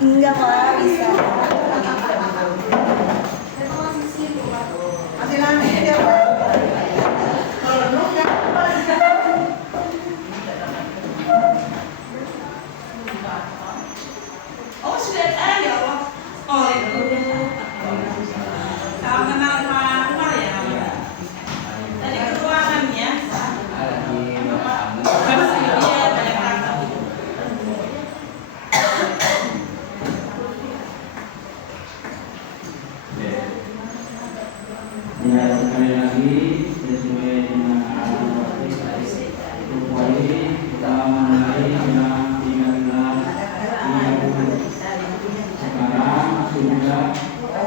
Enggak malah bisa. Masih lama ya Pak? Oh sudah ada ya Allah. Oh itu. Salam kenal Pak Umar ya. Tadi ke ruangan ya. Iya banyak tamu. Ya, sekali lagi sesuai dengan arahan kita mulai jam 13.30. Sekarang sudah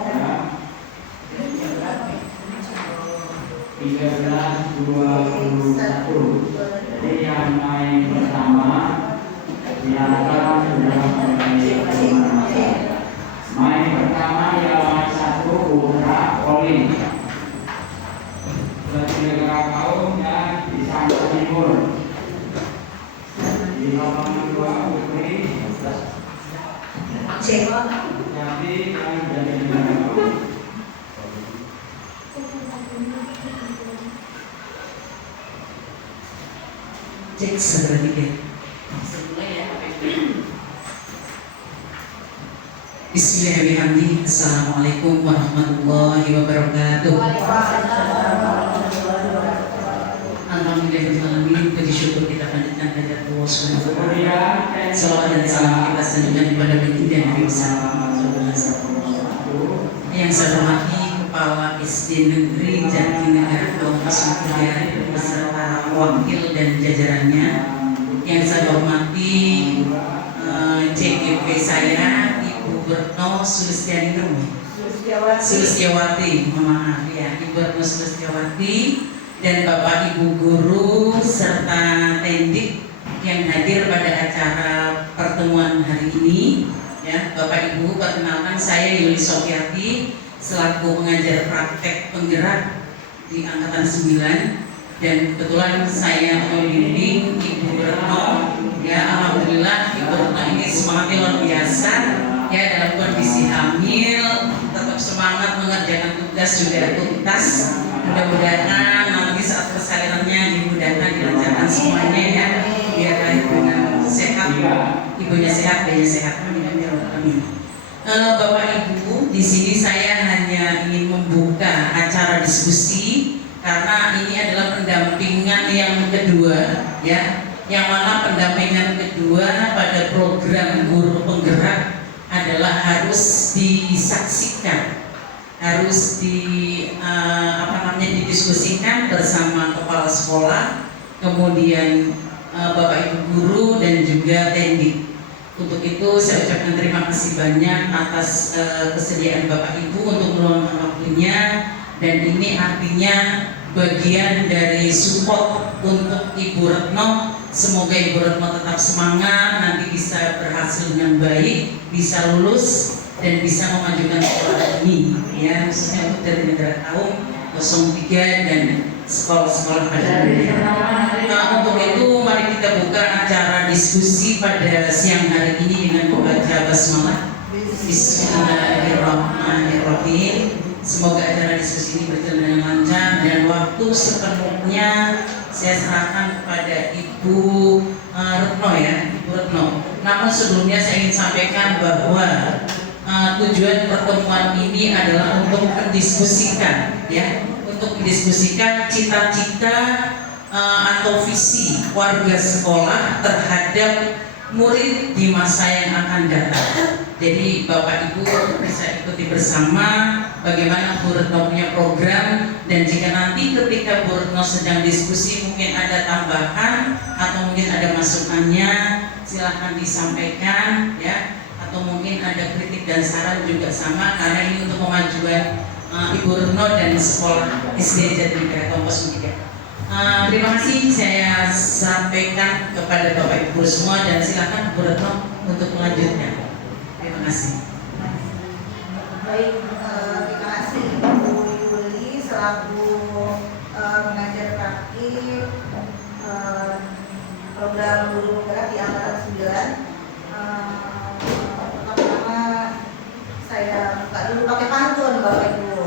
ya, 13.21. Jadi yang main pertama silakan sudah mulai. Main pertama yang satu Putra Oli. Negara kaum dan di Sangka Timur di halaman 2 Putri jadi yang dari negara kaum cek sebenarnya. Bismillahirrahmanirrahim. Assalamualaikum warahmatullahi wabarakatuh. Alhamdulillahirrahmanirrahim. Puji syukur kita panjatkan kepada Allah Subhanahu wa taala. Salawat dan salam kita sanjungan kepada baginda Nabi besar yang saya hormati Kepala SD Negeri Jatinegara Kabupaten Kuningan beserta wakil dan jajarannya. Yang saya hormati CGP saya Ibu Retno Sulistiawati, mohon maaf ya, Ibu Retno Sulistiawati dan Bapak Ibu guru serta tendik yang hadir pada acara pertemuan hari ini. Ya, Bapak Ibu, perkenalkan saya Yuli Sofiati selaku pengajar praktek penggerak di angkatan 9 dan kebetulan saya membimbing Ibu Retno. Ya, alhamdulillah Ibu Retno ini semangatnya luar biasa ya, dalam kondisi hamil tetap semangat mengerjakan tugas juga tuntas. Mudah-mudahan nanti saat persalinan dimudahkan dilancarkan semuanya ya, biar lahir dengan sehat, ibunya sehat, bayinya sehat. Amin. Bapak Ibu, di sini saya hanya ingin membuka acara diskusi karena ini adalah pendampingan yang kedua ya, yang mana pendampingan kedua pada program guru penggerak adalah harus disaksikan, harus didiskusikan bersama kepala sekolah, kemudian Bapak Ibu guru dan juga tendik. Untuk itu saya ucapkan terima kasih banyak atas kesediaan Bapak Ibu untuk meluangkan waktunya, dan ini artinya bagian dari support untuk Ibu Retno. Semoga Ibu Retno tetap semangat, nanti bisa berhasil dengan baik, bisa lulus dan bisa memajukan sekolah ini ya, khususnya untuk dari negara kaum 03 dan sekolah-sekolah pada daerah. Untuk itu mari kita buka acara diskusi pada siang hari ini dengan membaca basmalah. Bismillahirrahmanirrahim. Semoga acara diskusi ini berjalan dengan lancar dan waktu sepenuhnya saya serahkan kepada Ibu Retno ya, Ibu Retno. Namun sebelumnya saya ingin sampaikan bahwa tujuan pertemuan ini adalah untuk mendiskusikan ya, untuk mendiskusikan cita-cita atau visi warga sekolah terhadap murid di masa yang akan datang. Jadi Bapak Ibu bisa ikuti bersama bagaimana Bu Retno punya program, dan jika nanti ketika Bu Retno sedang diskusi mungkin ada tambahan atau mungkin ada masukannya, silahkan disampaikan ya, atau mungkin ada kritik dan saran juga sama, karena ini untuk kemajuan Ibu Retno dan sekolah SD Jatinegara Kabupaten 3. Terima kasih saya sampaikan kepada Bapak Ibu semua, dan silakan Bu Retno untuk melanjutkan. Terima kasih. Baik, terima kasih Ibu Yuli selaku mengajar praktik program guru penggerak di angkatan 9. Pertama dulu pakai pantun Bapak Ibu.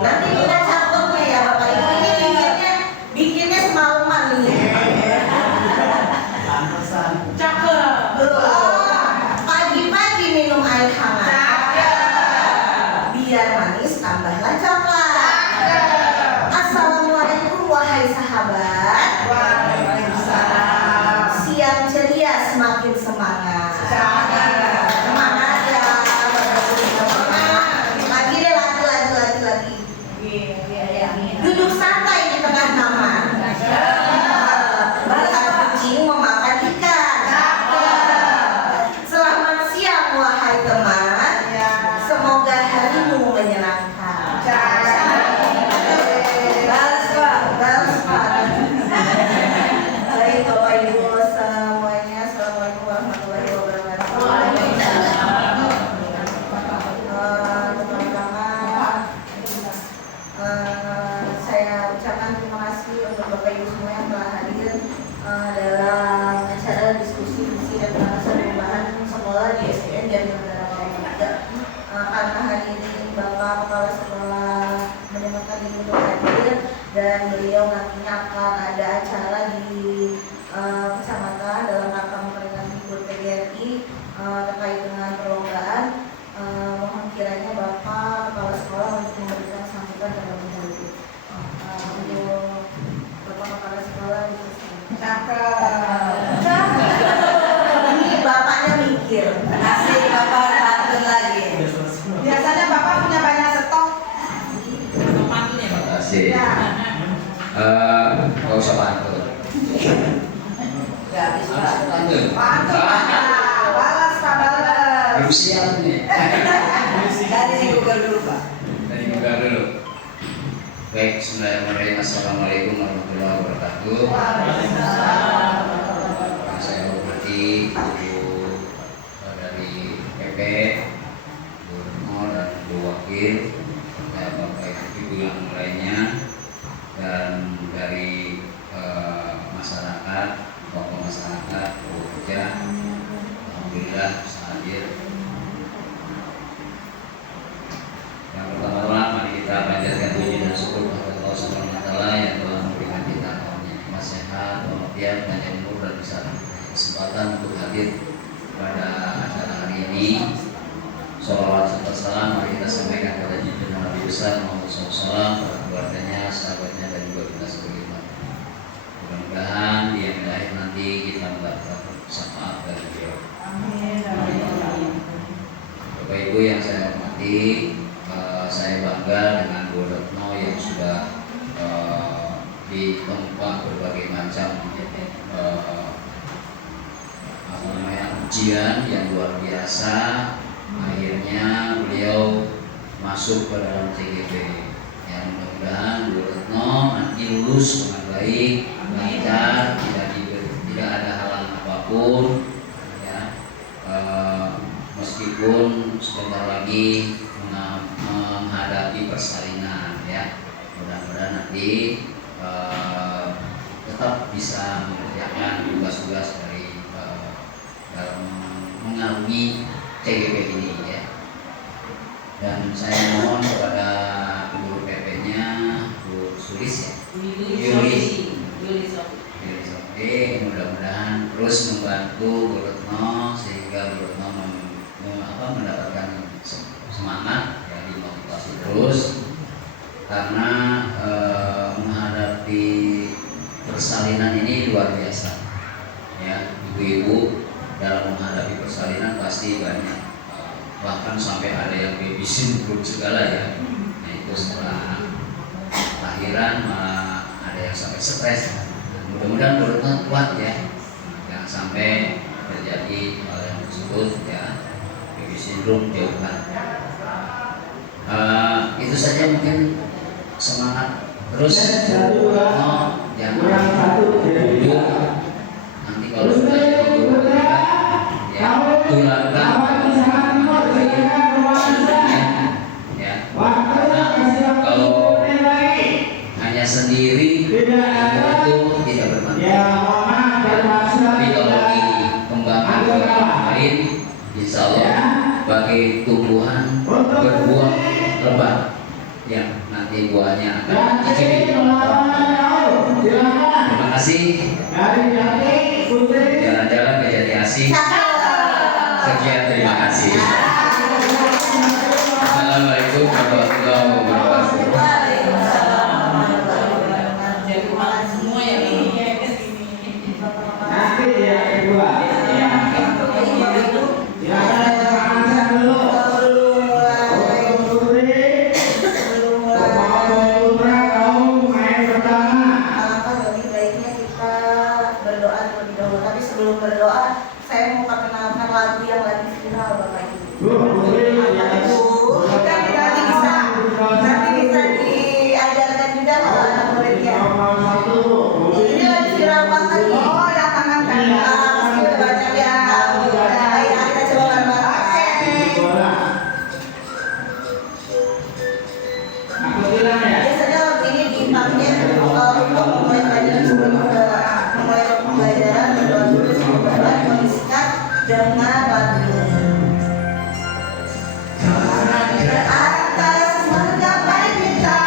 Nanti kita catatnya ya Bapak Ibu. Ini bikinnya semalaman nih. Cakep. Pagi-pagi minum air hangat. Biar manis tambahlah coklat. Assalamualaikum wahai sahabat. Waalaikumsalam. Siang ceria semakin semangat. Semangat ya. Lagi deh, lagi. Duduk santai di tengah taman. Melihat kucing memakan ikan. Selamat siang wahai teman. Semoga harimu menyenangkan. Balas Pak. Baik Bapak Ibu semuanya, Assalamualaikum warahmatullahi wabarakatuh. Pertama-tama saya ucapkan terima kasih untuk Bapak Ibu semua yang telah hadir dalam acara diskusi visi dan pembahasan perubahan sekolah di SDN Jatinegara Kota. Karena hari ini Bapak Kepala Sekolah menyempatkan diri untuk hadir dan beliau nantinya akan ada acara di kecamatan dalam rangka memperingati HUT PGRI terkait dengan perlombaan. Mohon kiranya Bapak Kepala Sekolah untuk memberikan sambutan terlebih dahulu. Untuk Bapak Kepala Sekolah ini Bapaknya mikir. Asik, Bapak pantun lagi. Biasanya Bapak punya banyak stok. Pantun ya, Bapak? Terima kasih. Nggak usah pantun. Gak habis, Pak. Pantun. Balas, Pak, balas. Belum siap nih. Dari Google dulu, Pak. Dari buka dulu. Baik, bismillahirrahmanirrahim. Assalamualaikum warahmatullahi wabarakatuh. Yang saya hormati Ibu dari PP, Bu Retno dan Bu Wakil, Bapak Ibu yang lainnya, dan dari masyarakat, tokoh masyarakat, pekerja, alhamdulillah bisa hadir. Yang pertama-tama mari kita panjatkan puji dan syukur kepada Allah Subhanahu wa taala yang telah memberikan kita nikmat sehat, walafiat, panjang umur dan bisa kesempatan untuk hadir pada acara hari ini. Sholawat serta salam mari kita sampaikan kepada junjungan Nabi besar Muhammad SAW, para keluarganya, sahabatnya dan juga kita sebagai umat. Mudah-mudahan di yang lahir nanti kita mendapat syafaat dari beliau. Bapak Ibu yang saya hormati, saya bangga dengan Bu Retno yang sudah ditempa berbagai macam ujian yang luar biasa. Akhirnya beliau masuk ke dalam CGP. Yang mudah-mudahan Bu Retno nanti lulus dengan baik, lancar, tidak ada halangan apapun. Ya, meskipun sebentar lagi menghadapi persalinan, ya, mudah-mudahan nanti tetap bisa mengerjakan tugas-tugas dari dalam mengarungi CGP ini, ya. Dan saya mohon kepada guru PP-nya Bu Sulis, ya, Yulis, oke, mudah-mudahan terus membantu Bu Retno sehingga Bu Retno mendapatkan semangat, ya, dimotivasi terus karena menghadapi persalinan ini luar biasa, ya. Ibu-ibu dalam menghadapi persalinan pasti banyak, bahkan sampai ada yang baby syndrome segala, ya. Nah, itu setelah lahiran malah ada yang sampai stres. Mudah-mudahan Bu Retno kuat, ya, jangan sampai terjadi hal yang tersebut, ya. Baby syndrome jauhkan. Itu saja mungkin, semangat terus. Jangan dulu, nanti kalau sudah jadi guru ya tulangkan, ya. Kalau hanya sendiri itu tidak bermanfaat. Tapi kalau dikembangkan ke orang lain, insya Allah bagi tumbuhan berbuah lebat yang nanti buahnya akan dicicipi. Terima kasih. Jalan-jalan ke Jati Asih. Sekian, terima kasih. Assalamualaikum warahmatullahi wabarakatuh. Semua yang ini ke sini. Nanti yang kedua. Berdoa, saya mau perkenalkan lagu yang lagi viral Bapak Ibu. Nanti bisa diajarkan juga kalau anak muridnya. Ini lagi viral banget. Oh, yang tangan kanan. Pasti udah banyak yang tahu. Ayo kita coba bareng-bareng. Biasanya lagu ini dipakai untuk memulai pelajaran sebelum memulai pembelajaran berdoa dulu sebelum berdoa dikondisikan dengan lagu. Atas menggapai kita,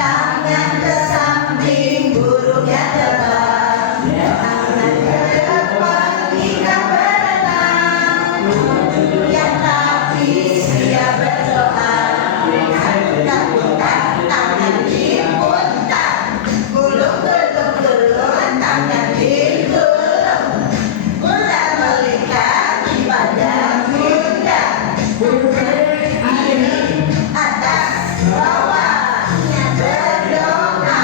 tangan ke samping, burungnya terbang, tangan ke depan, ikan berenang, yang rapi siap berdoa. Tangan di pundak, gulung tangan di gulung, ular melihat ibadah bunda, kiri atas bawahnya berdoa,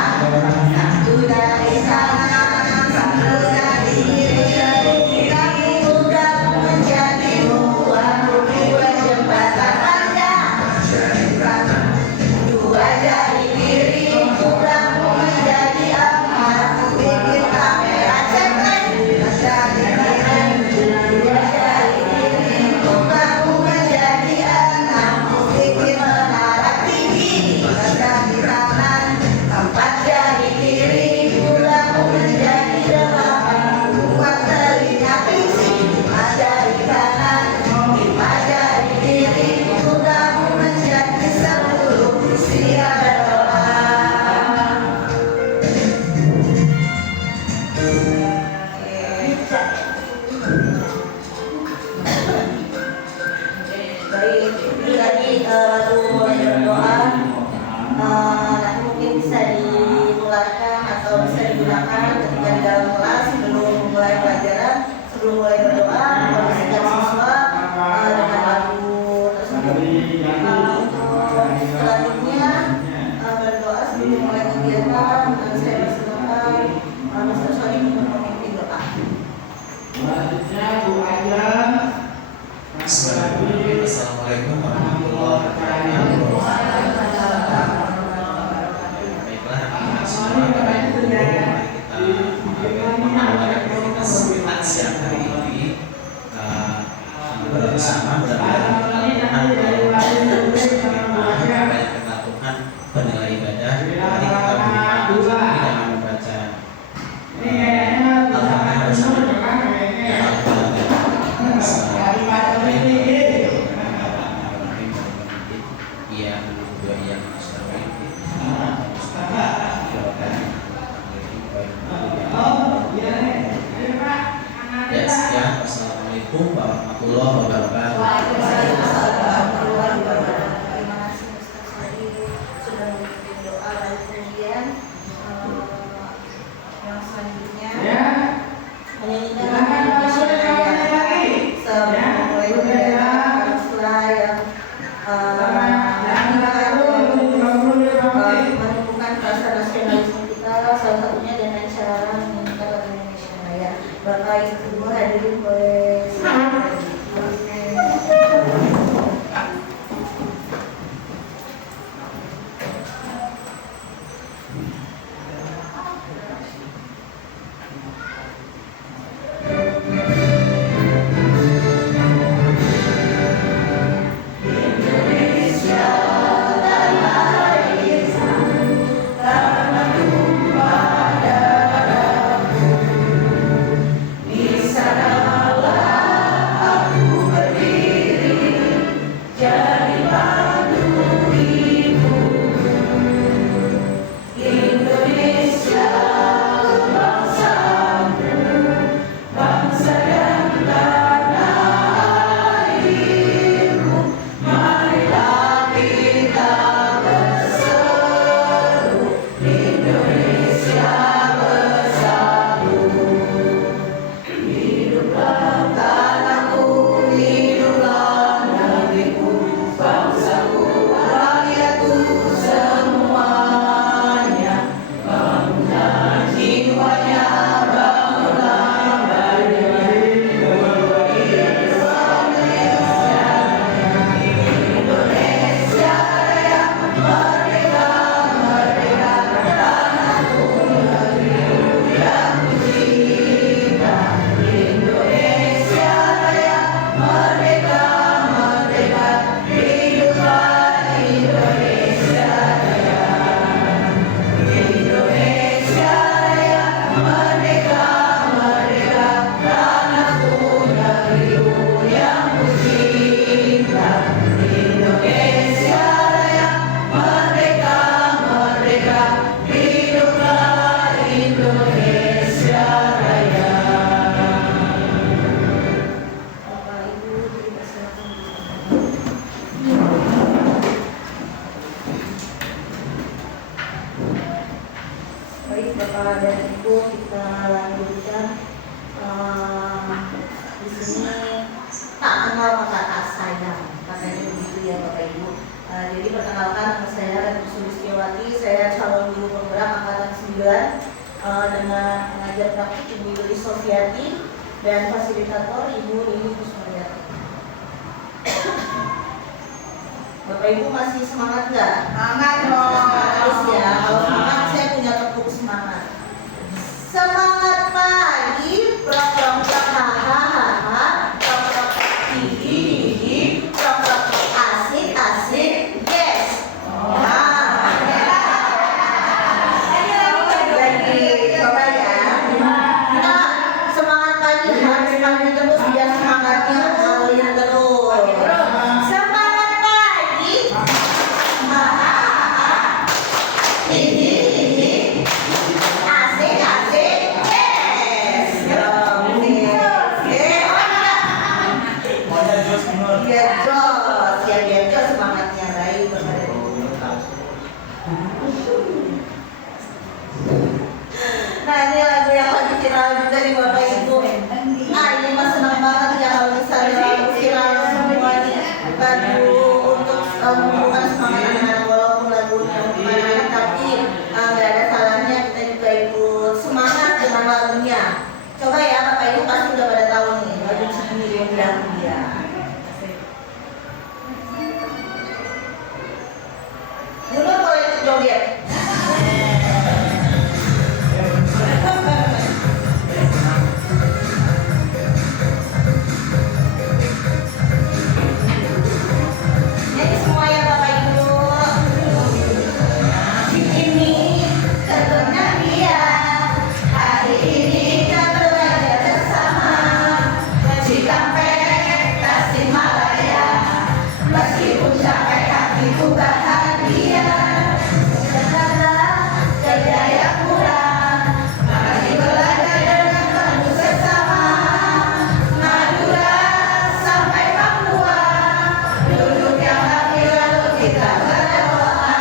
satu dari kanan, satu dari kiri, semoga menjadi dua jembatan panjang. Dua jari kiri, kurangmu menjadi empat, bikin kamera cetek. Jari kiri, dua jari kiri, kurangmu menjadi enam, bikin menara tinggi. Jari kanan, empat jari kiri, kurangmu menjadi delapan, buat telinga fisik. Lima jari kanan, lima jari kiri, kurangmu menjadi 10, siap berdoa. Baik, itu tadi lagu mulai berdoa. Nanti mungkin bisa ditularkan atau bisa digunakan ketika di dalam kelas sebelum mulai pelajaran, sebelum mulai berdoa, kondisikan siswa dengan lagu tersebut. Untuk selanjutnya berdoa sebelum mulai kegiatan, saya persilakan Mr. Sony untuk memimpin doa. Selanjutnya Bu Aja. Assalamualaikum warahmatullahi wabarakatuh. Baiklah, semua Bapak Ibu, mari kita mengawali aktivitas siang hari ini bersama mudah-mudahan Tuhan penilai ibadah. Mari kita berdoa dengan membaca Al-Fatihah bersama. Ya, sekian. Wassalamualaikum warahmatullahi wabarakatuh. Waalaikumsalam warahmatullahi wabarakatuh. Terima kasih Ustaz Sari sudah memimpin doa. Lalu kemudian yang selanjutnya menyanyikan lagu Indonesia Raya sebelum mulai bendera haruslah yang menumbuhkan rasa nasionalisme kita, salah satunya dengan cara menyanyikan lagu Indonesia Raya. Bapak Ibu hadirin boleh silakan. kenal maka tak sayang, katanya begitu ya Bapak Ibu. Jadi perkenalkan, nama saya Retno Sulistiawati, saya calon guru penggerak angkatan 9 dengan pengajar praktik Ibu Yuli Sofiati dan fasilitator Ibu Rini Kusmariati. Bapak Ibu masih semangat nggak? Semangat dong. Terus ya, kalau semangat saya punya tepuk semangat. Semangat pagi, prok prok prok hahaha, prok prok hihihi, prok prok asik asik, yes. Lagi coba ya. Kita semangat pagi harus pagi terus biar semangatnya ngalir terus. Semangat pagi, hahaha, hihihi. Asik, asik, yes. Biar jos, ya biar jos semangatnya baik kepada ibu. Nah ini lagu yang lagi viral juga di Bapak Ibu. Nah ini mas senang banget ya kalau misalnya lagu viral semuanya lagu untuk menumbuhkan semangat anak-anak, walaupun lagunya untuk anak-anak tapi nggak ada salahnya kita juga ikut semangat dengan lagunya. Coba ya Bapak Ibu pasti udah pada tahu nih lagu sendiri yang dia. Dulu boleh joget. Jadi semua ya Bapak Ibu. Ini tentunya dia. Hari ini kita belajar bersama di Kampek Tasikmalaya. Meskipun capek hatiku bahagia. Jakarta ke Jayapura. Mari belajar dengan penuh sesama. Madura sampai Papua. Duduk yang rapi lalu kita berdoa.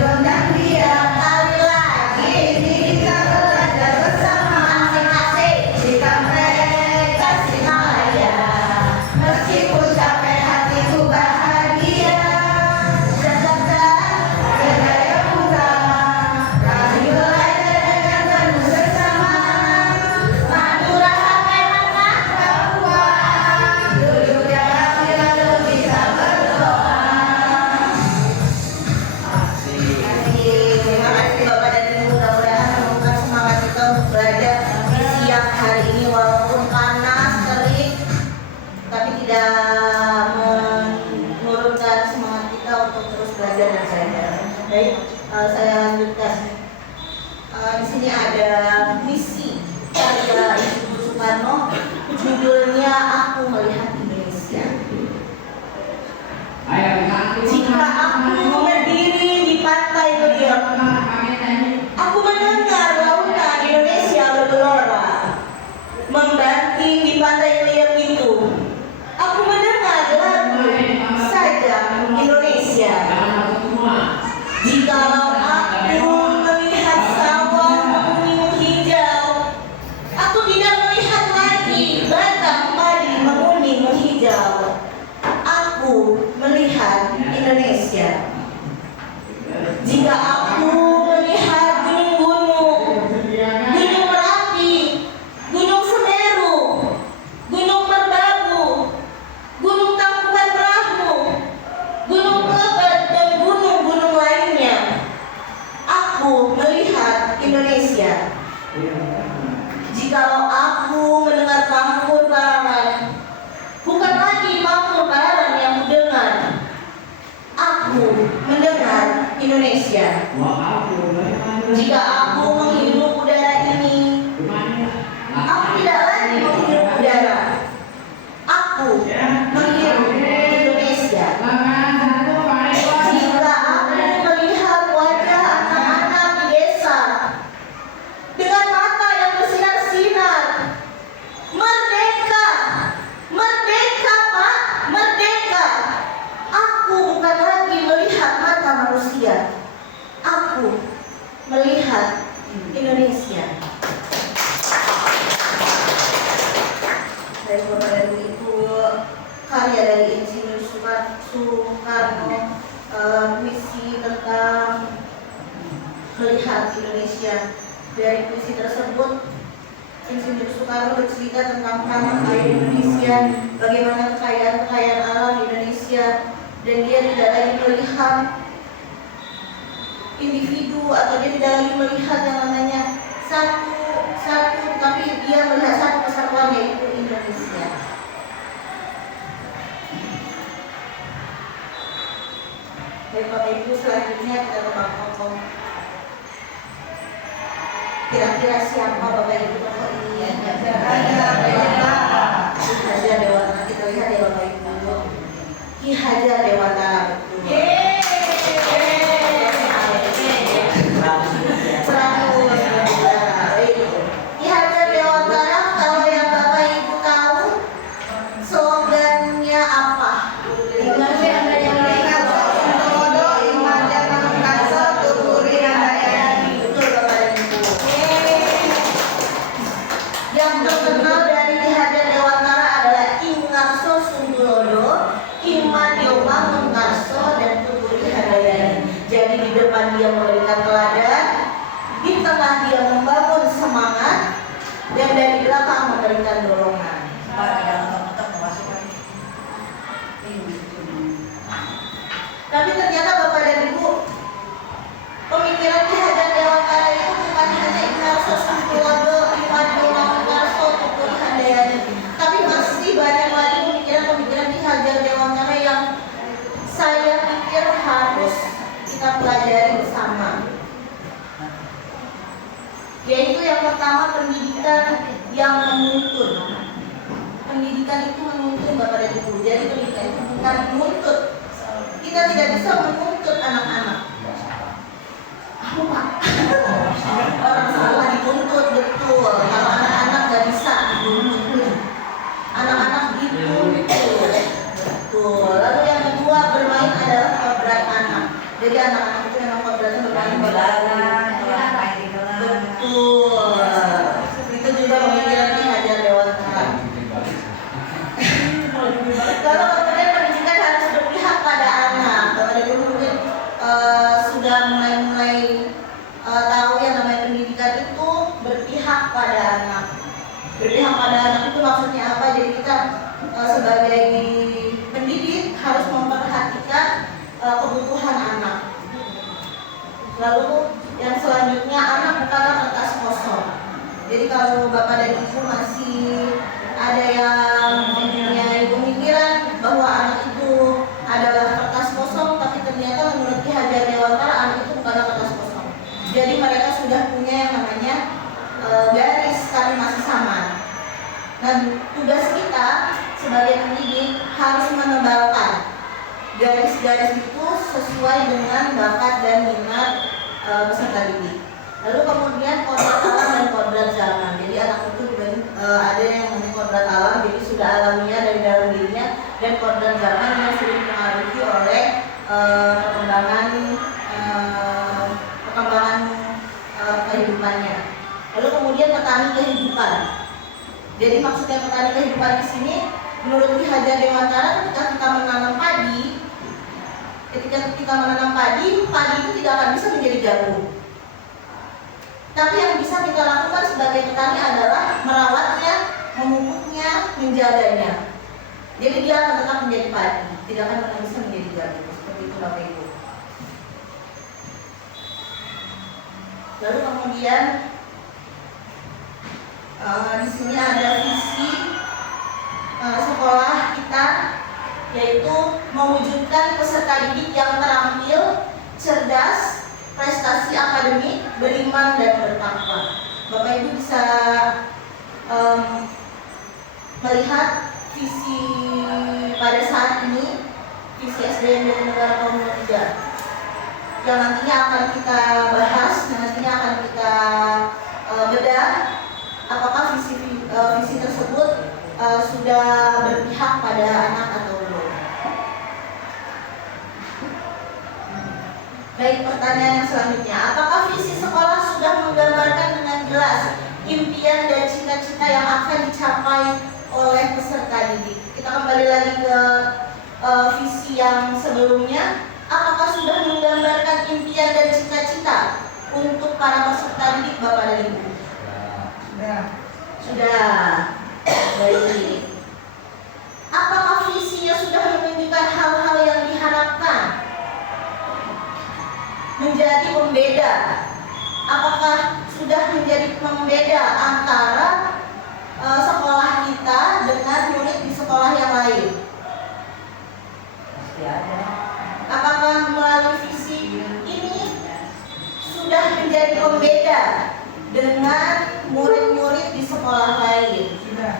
Gondang dia kali lagi ini kita belajar bersama. Asik-asik di Kampek Tasikmalaya. Meskipun capek hatiku bahagia. Jakarta ke Jayapura. Kami belajar dengan penuh sesama. Madura sampai mana? Papua. Duduk yang rapi lalu kita berdoa. Terima kasih Bapak dan Ibu, mudah-mudahan menumbuhkan semangat kita untuk belajar di siang hari ini walaupun panas, terik, tapi tidak menurunkan semangat kita untuk terus belajar dan belajar. Baik, saya lanjutkan. Di sini ada misi karya Ibu Soekarno, judulnya Aku Melihat Indonesia. Ayo satu. Jika aku berdiri di pantai Beliau, aku mendengar lautan Indonesia bergelora. Membanting di pantai Beliau itu, aku mendengar lagu Sajak Indonesia. Jikalau aku melihat sawah menguning hijau, aku tidak melihat lagi batang padi menguning menghijau. Aku melihat Indonesia. Jika aku melihat gunung-gunung, Gunung Merapi, Gunung Semeru, Gunung Merbabu, Gunung Tangkuban Perahu, Gunung Kelebet, dan gunung-gunung lainnya, aku melihat Indonesia. Jikalau aku mendengar pangkur parawan, bukan lagi pangkur parawan yang kudengar, aku mendengar Indonesia. Jika aku menghirup udara ini, aku tidak lagi menghirup udara, aku menghirup Indonesia. Jika aku melihat wajah anak-anak di desa dengan mata yang bersinar-sinar, merdeka, merdeka Pak, merdeka. Aku bukan lagi melihat mata manusia, aku melihat Ibu Bapak dan Ibu, karya dari Insinyur Soekarno, misi tentang melihat Indonesia. Dari misi tersebut Insinyur Soekarno bercerita tentang tanah air Indonesia, bagaimana kekayaan alam Indonesia, dan dia tidak lagi melihat individu atau dia tidak lagi melihat yang namanya satu, tapi dia melihat satu kesatuan, yaitu Indonesia. Baik Bapak Ibu, selanjutnya kita ke Bang Koko. Kira-kira siapa Bapak Ibu tokoh ini? Ki Hajar Dewantara. Kita lihat ya Bapak Ibu. Ki Hajar Dewantara, betul. Ki Hajar Dewantara, kalau yang Bapak Ibu tahu slogannya apa? Yang terkenal dari Ki Hajar Dewantara adalah Ingarso Sunggulodo, Imadiopa Mengkarso, dan Tuturi Handayani. Jadi di depan dia memberikan teladan, di tengah dia membangun semangat, dan dari belakang memberikan dorongan. Tapi ternyata Bapak dan Ibu, pemikiran Ki Hajar Dewantara itu bukan hanya Ingarso Sunggulodo, Imadiopa Mengkarso, Tuturi Handayani, tapi masih banyak lagi pemikiran-pemikiran Ki Hajar Dewantara yang saya pikir harus kita pelajari bersama. Yaitu yang pertama, pendidikan yang menuntun. Pendidikan itu menuntun Bapak dan Ibu. Jadi pendidikan itu bukan menuntut. Kita tidak bisa menuntut anak-anak. Apa Pak? Orang sekolah dituntut, betul. Kalau anak-anak nggak bisa dituntut. Anak-anak dituntut, betul. Lalu yang kedua, bermain adalah kodrat anak. Jadi anak-anak itu memang kodratnya bermain betul. Itu juga pemikiran Ki Hajar Dewantara. Kalau kemudian pendidikan harus berpihak pada anak. Bapak dan Ibu mungkin sudah mulai tahu yang namanya pendidikan itu berpihak pada anak. Berpihak pada anak itu maksudnya apa? Jadi kita sebagai pendidik harus memperhatikan kebutuhan anak. Lalu yang selanjutnya, anak bukanlah kertas kosong. Jadi kalau Bapak dan Ibu masih ada yang mempunyai pemikiran bahwa anak itu adalah kertas kosong, tapi ternyata menurut Ki Hajar Dewantara anak itu bukanlah kertas kosong. Jadi mereka sudah punya yang namanya garis tapi masih sama. Dan tugas kita sebagai pendidik harus menebalkan garis-garis itu sesuai dengan bakat dan minat peserta didik. Lalu kemudian kodrat alam dan kodrat zaman. Jadi anak itu ada yang namanya kodrat alam, jadi sudah alamiah dari dalam dirinya, dan kodrat zaman yang sudah dipengaruhi oleh perkembangan kehidupannya. Lalu kemudian petani kehidupan. Jadi maksudnya petani kehidupan di sini, menurut Ki Hajar Dewantara, ketika kita menanam padi, padi itu tidak akan bisa menjadi jagung. Tapi yang bisa kita lakukan sebagai petani adalah merawatnya, memupuknya, menjaganya. Jadi dia akan tetap menjadi padi, tidak akan pernah bisa menjadi jagung. Seperti itu Bapak Ibu. Lalu kemudian di sini ada visi sekolah kita, yaitu mewujudkan peserta didik yang terampil, cerdas, prestasi akademik, beriman dan bertakwa. Bapak Ibu bisa melihat visi pada saat ini, visi SDM Jatinegara kaum muda 3, yang nantinya akan kita bahas, nantinya akan kita bedah apakah visi tersebut sudah berpihak pada anak atau belum. Baik, pertanyaan yang selanjutnya, apakah visi sekolah sudah menggambarkan dengan jelas impian dan cita-cita yang akan dicapai oleh peserta didik. Kita kembali lagi ke visi yang sebelumnya. Apakah sudah menggambarkan impian dan cita-cita untuk para peserta didik Bapak dan Ibu? Sudah. Baik. Apakah visinya sudah menunjukkan hal-hal yang diharapkan menjadi pembeda? Apakah sudah menjadi pembeda antara sekolah kita dengan murid di sekolah yang lain? Pasti ada. Apakah melalui visi ini sudah menjadi pembeda dengan murid-murid di sekolah lain? Sudah.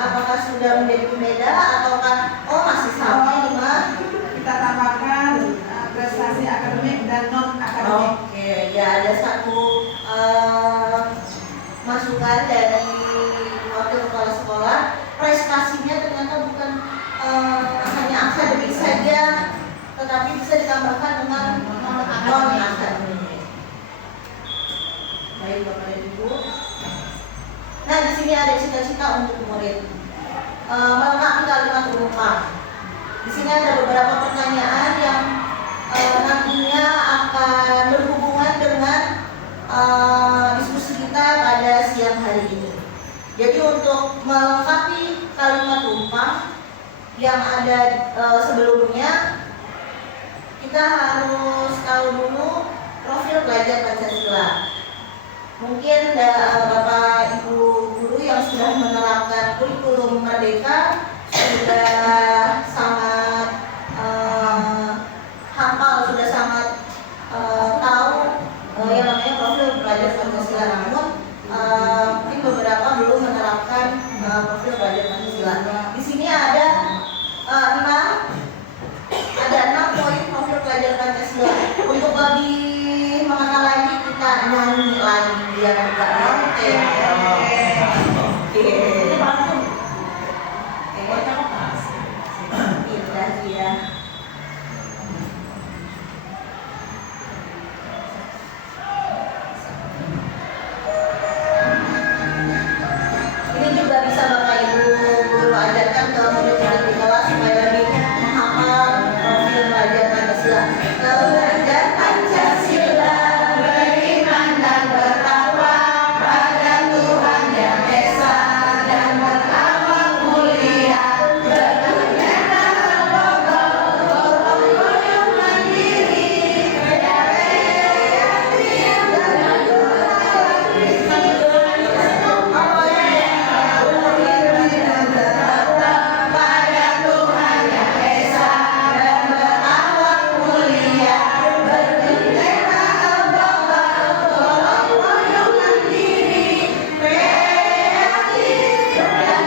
Apakah sudah menjadi pembeda ataukah masih sama ini mah? Kita tambahkan prestasi akademik dan non akademik. Oke, ya ada satu masukan dari wakil kepala sekolah, prestasinya ternyata bukan hanya akademik saja, tetapi bisa ditambahkan dengan non akademik. Baik Bapak dan Ibu. Nah di sini ada cita-cita untuk murid, melengkapi kalimat penumpang. Di sini ada beberapa pertanyaan yang nantinya akan berhubungan dengan diskusi kita pada siang hari ini. Jadi untuk melengkapi kalimat tumpang yang ada sebelumnya, kita harus tahu dulu profil pelajar Pancasila. Mungkin Bapak Ibu guru yang sudah menerapkan kurikulum Merdeka sudah sangat hafal, sudah sangat tahu yang namanya profil pelajar Pancasila. Namun mungkin beberapa belum menerapkan profil pelajar Pancasila. Di sini ada 6 poin profil pelajar Pancasila. Untuk lebih mengenal lagi kita nyanyi lagi biar enggak oke. Indah dia. Ini juga bisa Bapak Ibu guru ajarkan ke murid-murid di kelas supaya lebih menghafal profil pelajar Pancasila. Pelajar Pancasila beriman dan bertakwa pada Tuhan Yang Esa dan berakhlak mulia, berbendera gotong royong mandiri, kreatif dan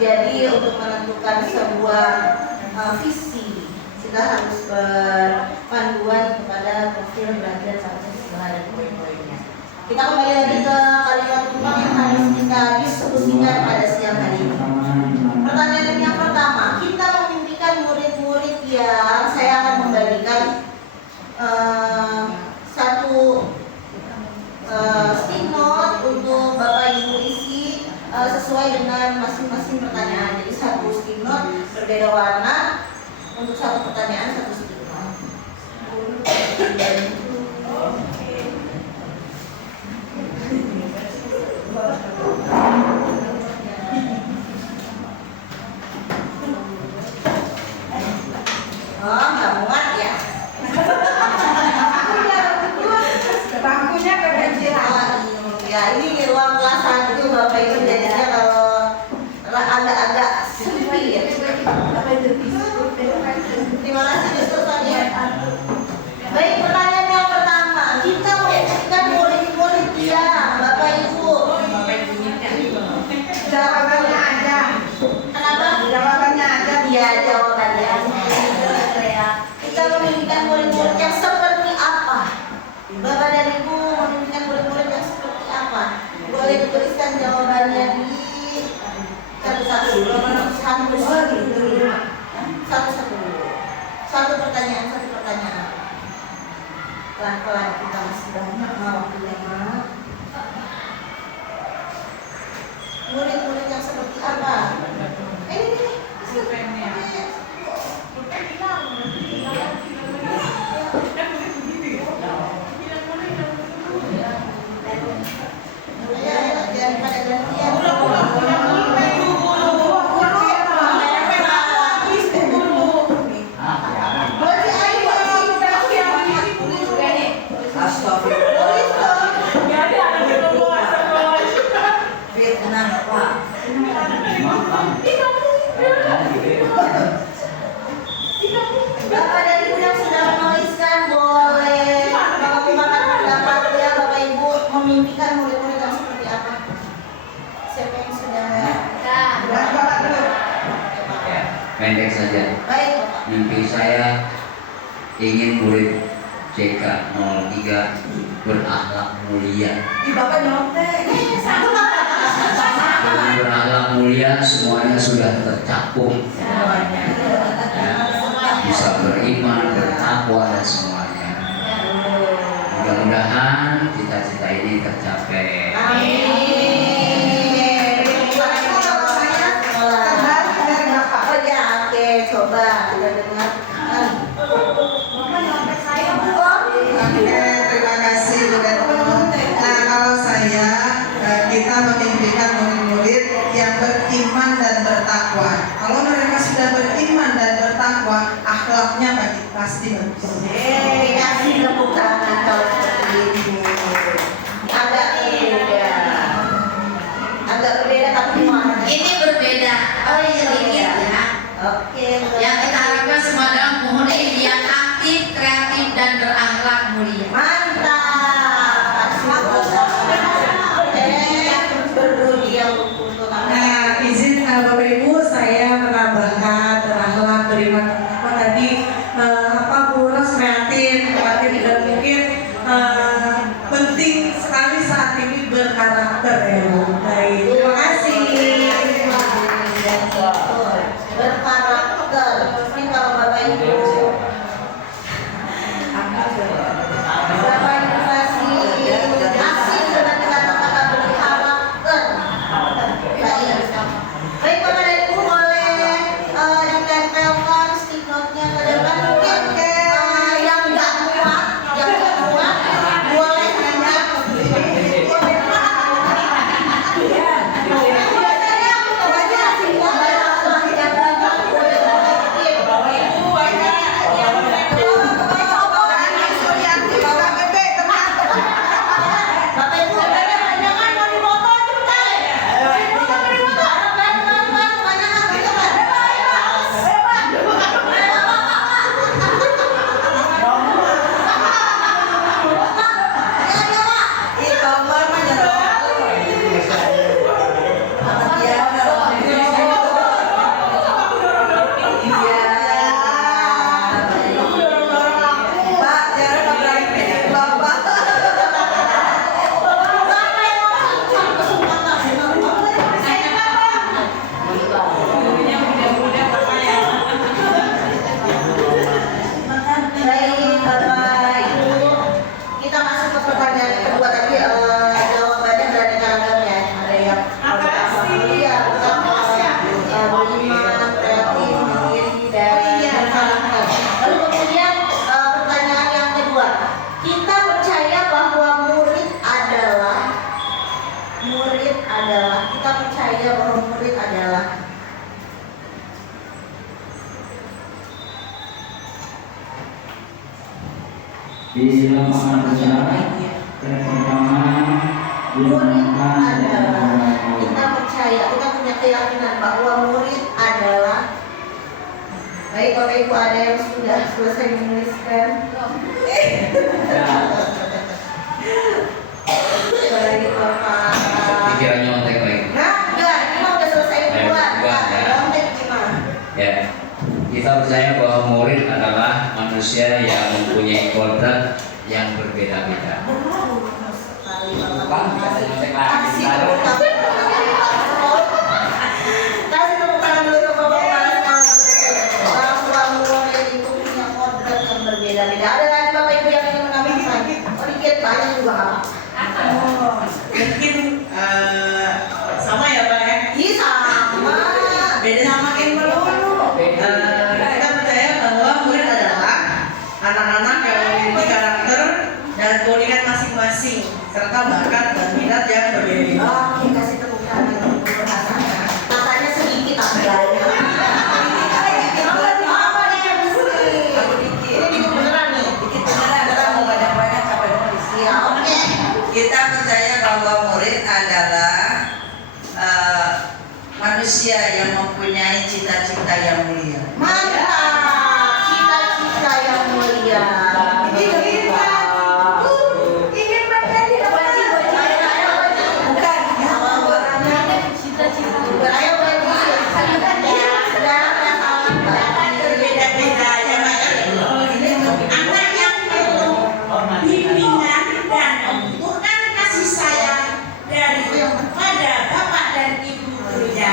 Jadi untuk menentukan sebuah visi, kita harus berpanduan kepada profil belajar Pancasila dan poin-poinnya. Kita kembali lagi ke kalimat tumpang yang harus kita diskusikan pada siang hari ini. Pertanyaan yang pertama, kita memimpikan murid-murid yang saya akan membagikan satu stick note untuk Bapak Ibu isi sesuai dengan masing-masing pertanyaan. Jadi satu stick note berbeda warna untuk satu pertanyaan, satu stick note. Oh, nggak muat ya? Bangkunya kekecilan. Ya, ini ruang kelas 1 Bapak Ibu, jadinya kalau agak-agak sempit. Terima kasih diskusinya. Baik, pertanyaan yang pertama, kita membutuhkan murid-murid ya, Bapak Ibu. Jawabannya ada. Kenapa? Jawabannya ada. Iya, jawabannya ada. Kita memimpikan murid-murid yang seperti apa? Bapak dan Ibu memimpikan murid-murid yang seperti apa? Boleh dituliskan jawabannya di satu-satu. Satu pertanyaan. Pelan-pelan, kita masih banyak waktunya. Murid-murid yang seperti apa? Ini. Jangan pada gantian. Bapak dan Ibu yang sudah menuliskan boleh mengungkapkan pendapatnya. Bapak Ibu memimpikan murid-murid yang seperti apa? Siapa yang sudah? Bapak dulu. Pendek saja. Baik. Mimpi saya ingin murid CK 03 berakhlak mulia. Di Bapak nyontek. Dengan berakhlak mulia semuanya sudah tercakup. Ya, bisa beriman, bertakwa dan semuanya. Mudah-mudahan cita-cita ini tercapai. Coba kita dengar. Terima kasih Bu Dato. Nah, kalau saya kita memimpikan murid-murid yang beriman dan bertakwa. Kalau mereka sudah beriman dan bertakwa, akhlaknya pasti bagus. Kasih tepuk tangan kalau seperti ini. Agak berbeda tapi mau. Ini berbeda. Oh iya, sedikit iya. ya. Oke. Yang kita harapkan semua adalah murid yang aktif, kreatif dan berakhlak mulia. Mantap. Berdunia untuk Nah, izin Bapak Ibu, saya menambahkan berakhlak, beriman, bertakwa tadi kurang kreatif dan mungkin penting sekali saat ini berkarakter ya Bu. Baik, terima kasih. Berkarakter. Ini kalau Bapak Ibu asing dengan kata-kata berkarakter. Baik Bapak dan Ibu, boleh ditempelkan stick note-nya ke depan. Mungkin yang nggak muat boleh hanya Kita percaya bahwa murid adalah kita percaya bahwa murid adalah di lapangan kerja pertama dilakukan kita percaya, kita punya keyakinan bahwa murid adalah. Baik Bapak Ibu, ada yang sudah selesai menuliskan? Baik Bapak. Pikirannya ontek baik. Nah, enggak, ini mah udah selesai duluan. Duluan, ya. Kontek gimana? Ya, kita percaya bahwa murid adalah manusia yang mempunyai kodrat yang berbeda-beda. Benar sekali Bapak. Bukan, biasa nyontek lagi. Kasih tepuk tangan. Kasih tepuk tangan dulu ke Bapak Kepala Sekolah. Bahwa murid itu punya kodrat yang berbeda-beda. Ada lagi Bapak Ibu yang ingin menambahkan? Oh, dikit banyak juga nggak apa-apa. Oh, mungkin sama ya Pak ya? Iya sama. Beda sama yang melulu. Kita percaya bahwa murid adalah anak-anak yang memiliki karakter dan keunikan masing-masing serta bakat dan minat yang berbeda. Oke, kasih tepuk tangan untuk bahasanya. Katanya sedikit tapi banyak. Apa nih yang disini? Ini dikit beneran nih. Dikit beneran mau banyak-banyak sampai nulis. Ya, oke. Kita percaya bahwa murid adalah manusia yang mempunyai cita-cita yang mulia. Mantap. Cita-cita yang mulia. Ingin menjadi wajib. Bukan. Cita-cita. Ayo wajib. Berbeda-beda ya Pak ya. Anak yang perlu bimbingan dan membutuhkan kasih sayang dari pada bapak dan ibu gurunya.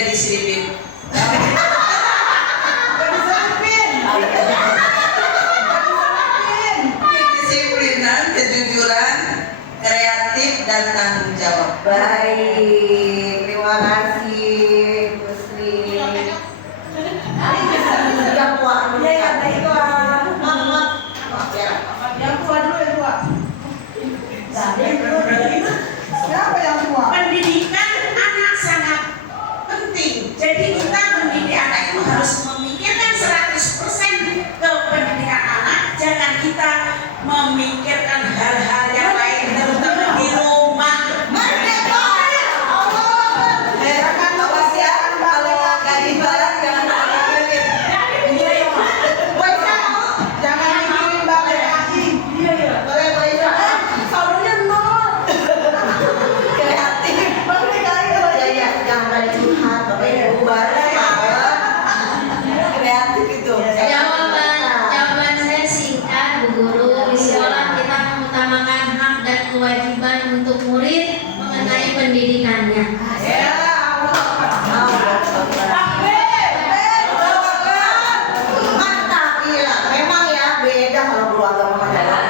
kedisiplin. Kedisiplinan, kejujuran, kreatif dan tanggung jawab. Baik, terima kasih Bu Sri. Yang tua dulu. Iya, baiklah. Maaf ya. Yang tua dulu ya, tua. Siapa yang tua? Pendidikan anak sangat penting. Jadi kita mendidik anak itu harus memikirkan 100% ke pendidikan anak. Jangan kita memikirkan hal-hal yang lain, terutama di rumah. Merdeka! Allah! Jangan awas ya, kalau gaji barat jangan dikirim. Baiklah, jangan dikirim balik lagi. Boleh, boleh. Saldonya 0. Kreatif. Ya, jangan pada curhat, Bapak Ibu barat. Kreatif itu. Jawaban saya singkat, Bu Guru. Di sekolah kita mengutamakan hak dan kewajiban untuk murid mengenai pendidikannya. Ya, mantap, gila. Memang ya beda kalau guru agama Madura.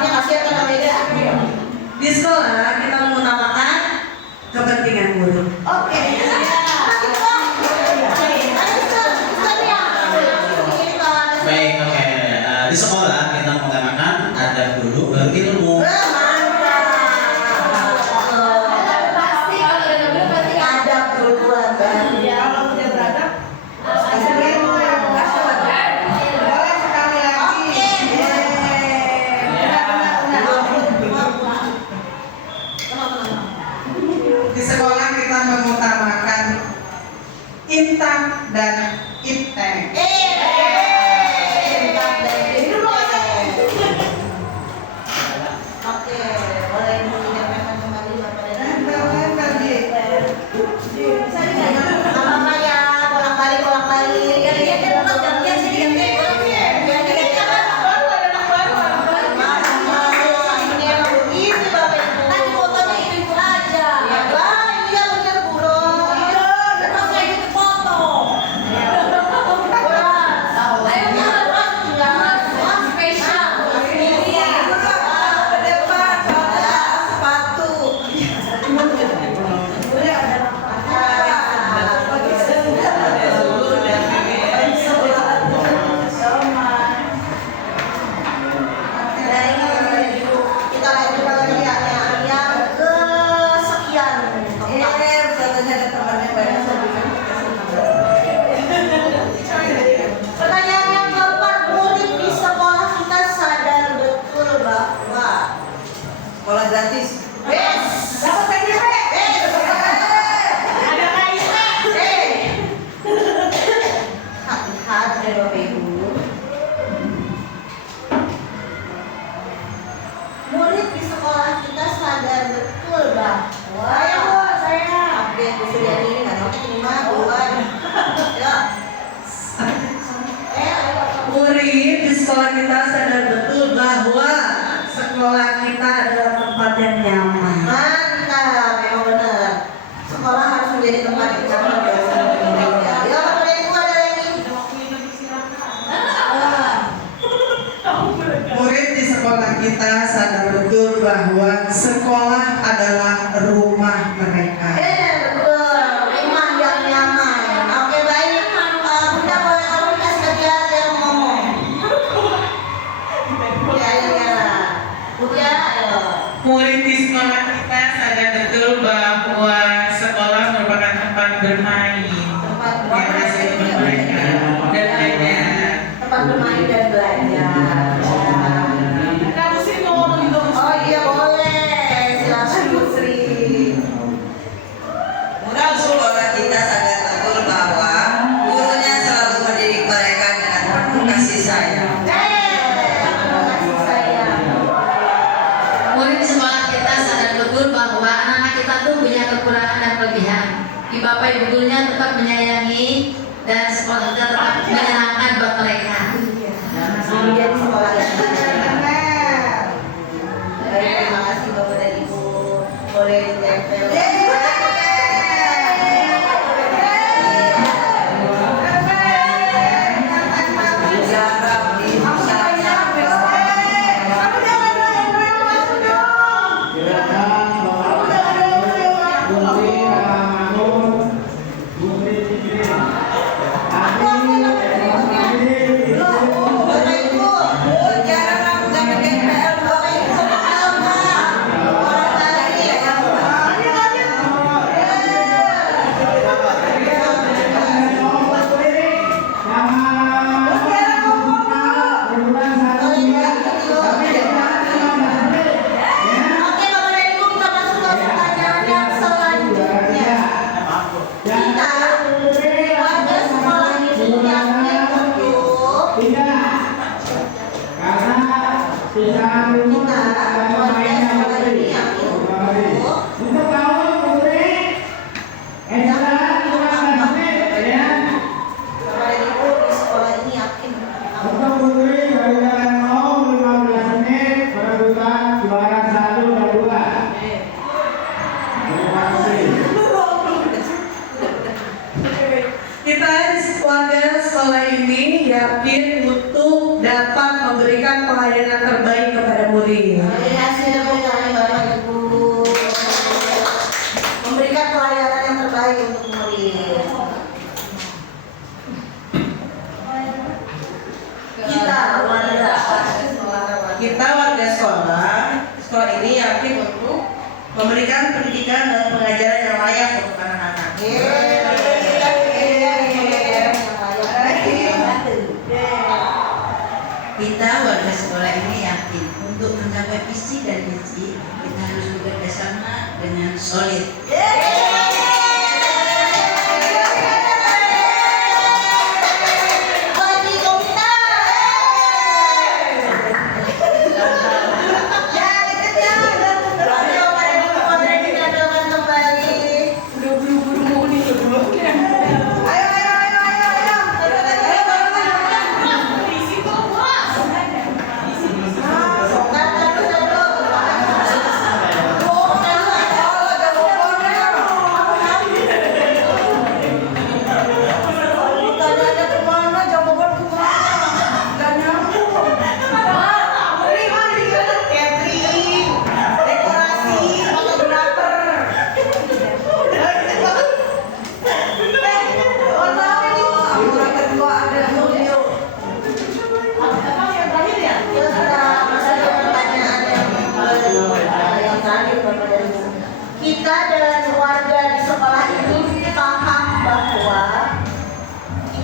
Ya kasihan kan beda. Di sekolah kita mengutamakan kepentingan guru. Oke. Baik, oke. Di sekolah kita mengutamakan adab dulu baru ilmu. Pasti kalau ada dulu pasti Adab duluan, Bang. Kalau tidak beradab, boleh sekali lagi. Di sekolah kita mengutamakan intan dan iptek. Oke, boleh menyampaikan kembali Bapak dan Ibu. Apa ya, bolak-balik. Ini yang begitu Bapak Ibu. Nanti fotonya itu aja. Iya bener burung. Terus kayak gitu foto. Pertanyaan yang keempat, murid di sekolah kita sadar betul bahwa Sekolah gratis. dapat PDP. Ada KIP. Hati-hati ya Bapak Ibu. Murid di sekolah kita sadar betul bahwa saya. Oke, Bu Suryani ini nggak tahu ini mah buat. Ya. Murid di sekolah kita sadar betul bahwa sekolah kita adalah tempat yang nyaman. Mantap, memang benar. Sekolah harus menjadi tempat yang nyaman bagi semua muridnya. Ya, Bapak dan Ibu ada lagi. Murid di sekolah kita sadar betul bahwa sekolah adalah rumah mereka. Betul, rumah yang nyaman. Oke, baik. Bunda boleh kamu kasih hadiah yang ngomong. Ya. Bunda, ayo. Murid di sekolah kita sadar betul bahwa sekolah merupakan tempat bermain, Tempat yang hasil bermain dan belajar. tempat bermain dan belajar. Oh iya boleh, silakan Bu Sri. Murid sekolah kita sadar betul bahwa gurunya selalu mendidik mereka dengan penuh kasih sayang. Terima kasih sayang. Murid di sekolah kita sadar betul bahwa anak-anak kita tuh punya kekurangan dan kelebihan. Di Bapak Ibu gurunya tetap menyayangi dan sekolah kita tetap menyenangkan buat mereka. Kemudian sekolah kita. Baik, terima kasih Bapak dan Ibu. boleh ditempel. Kita warga sekolah ini yakin untuk dapat memberikan pelayanan terbaik kepada murid. Terima kasih Bapak Ibu. Memberikan pelayanan yang terbaik untuk murid. Kita warga sekolah ini yakin untuk memberikan pendidikan dan pengajaran yang layak untuk anak-anak. Kita warga sekolah ini yakin untuk mencapai visi dan misi kita harus bekerja sama dengan solid.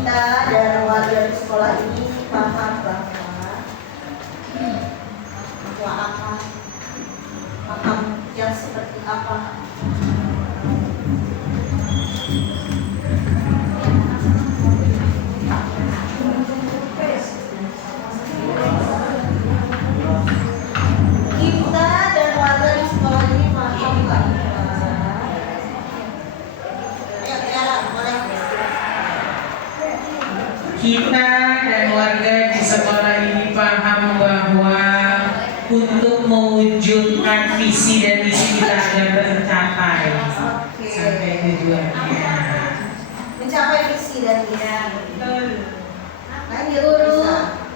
Kita dan warga di sekolah ini paham bahwa paham yang seperti apa. Kita dan warga di sekolah ini paham nggak? Ayo, Tiara, boleh. Kita dan warga di sekolah ini paham bahwa untuk mewujudkan visi dan misi kita agar tercapai sampai tujuannya. Mencapai visi dan misi. Lanjut, Guru, bisa.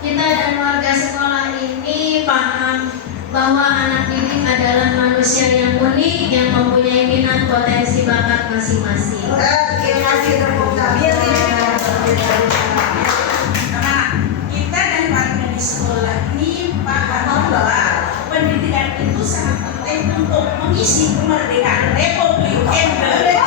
kita dan warga sekolah ini paham bahwa anak didik adalah manusia yang unik yang mempunyai minat potensi bakat masing-masing. Oke, kasih tepuk tangan. Nah, kita dan warga di sekolah ini paham bahwa pendidikan itu sangat penting untuk mengisi kemerdekaan Republik Indonesia.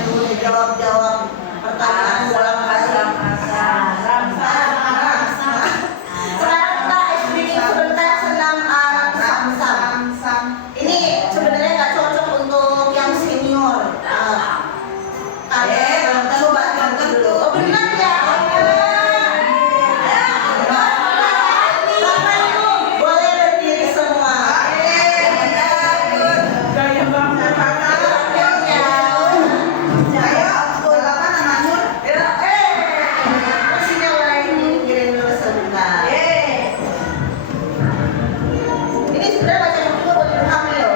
tuh jawab pertanyaan dalam bahasa sekarang kita explaining sebentar tentang sam. Ini sebenarnya nggak cocok untuk yang senior. Coba nonton dulu. Oh benar ya. Bapak Ibu boleh berdiri semua. Gaya banget Pak. Kursinya lain kirim dulu sebentar. Ini sebenarnya baca buku buat ibu hamil.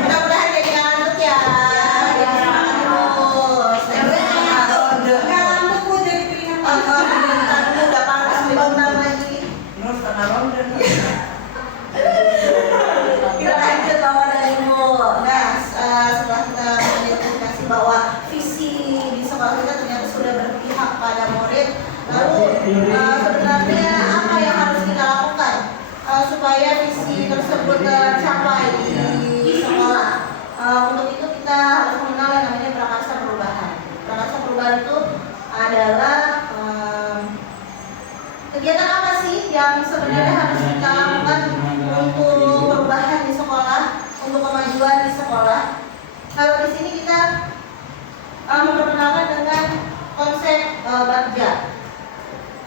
Mudah-mudahan jadi ngantuk ya. Jadi semangat terus. Kamu udah panas bangun lagi. Kita lanjut Bapak dan Ibu. Nah, setelah kita mengidentifikasi bahwa visi di sekolah kita ternyata sudah berpihak pada murid, lalu sebenarnya apa yang harus kita lakukan supaya visi tersebut tercapai di sekolah? Untuk itu kita harus mengenal yang namanya prakarsa perubahan. Prakarsa perubahan itu adalah kegiatan apa sih yang sebenarnya harus kita lakukan untuk perubahan di sekolah, untuk kemajuan di sekolah. Kalau di sini kita memperkenalkan dengan konsep bagja.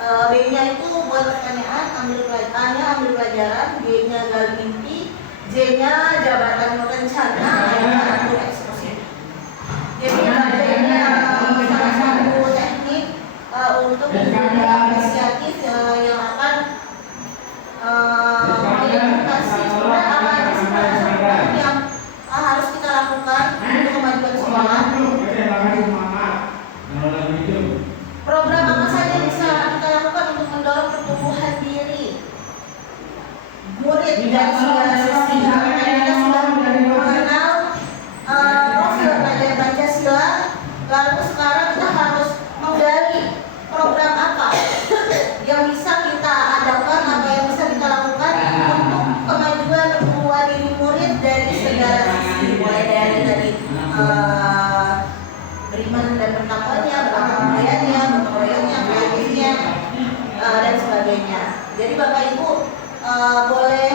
B-nya itu buat pertanyaan, A-nya ambil pelajaran, G-nya gali mimpi, J-nya jabatan rencana, Y-nya eksekusi. Jadi bagja ini salah satu teknik untuk inisiatif yang akan mengidentifikasi sebenarnya apa aja sih program yang harus kita lakukan untuk kemajuan sekolah. Program apa saja bisa kita lakukan untuk mendorong pertumbuhan diri murid dari segala sisi. Karena kita sudah mengenal profil pelajar Pancasila, lalu sekarang kita harus menggali program apa yang bisa kita adakan, apa yang bisa kita lakukan untuk kemajuan pertumbuhan diri murid dari segala sisi, mulai dari tadi beriman dan bertakwanya, bertakwaannya, bertakwaannya, kreatifnya, dan sebagainya. Jadi Bapak Ibu boleh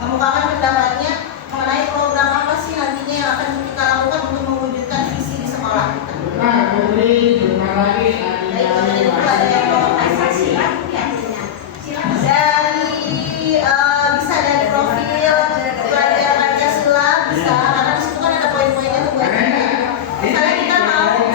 mengemukakan pendapatnya mengenai program apa sih nantinya yang akan kita lakukan untuk mewujudkan visi di sekolah kita. Ada yang mau prestasi dari bisa dari profil pelajar Pancasila, bisa karena di situ kan ada poin-poinnya tuh buat kita. Misalnya kita mau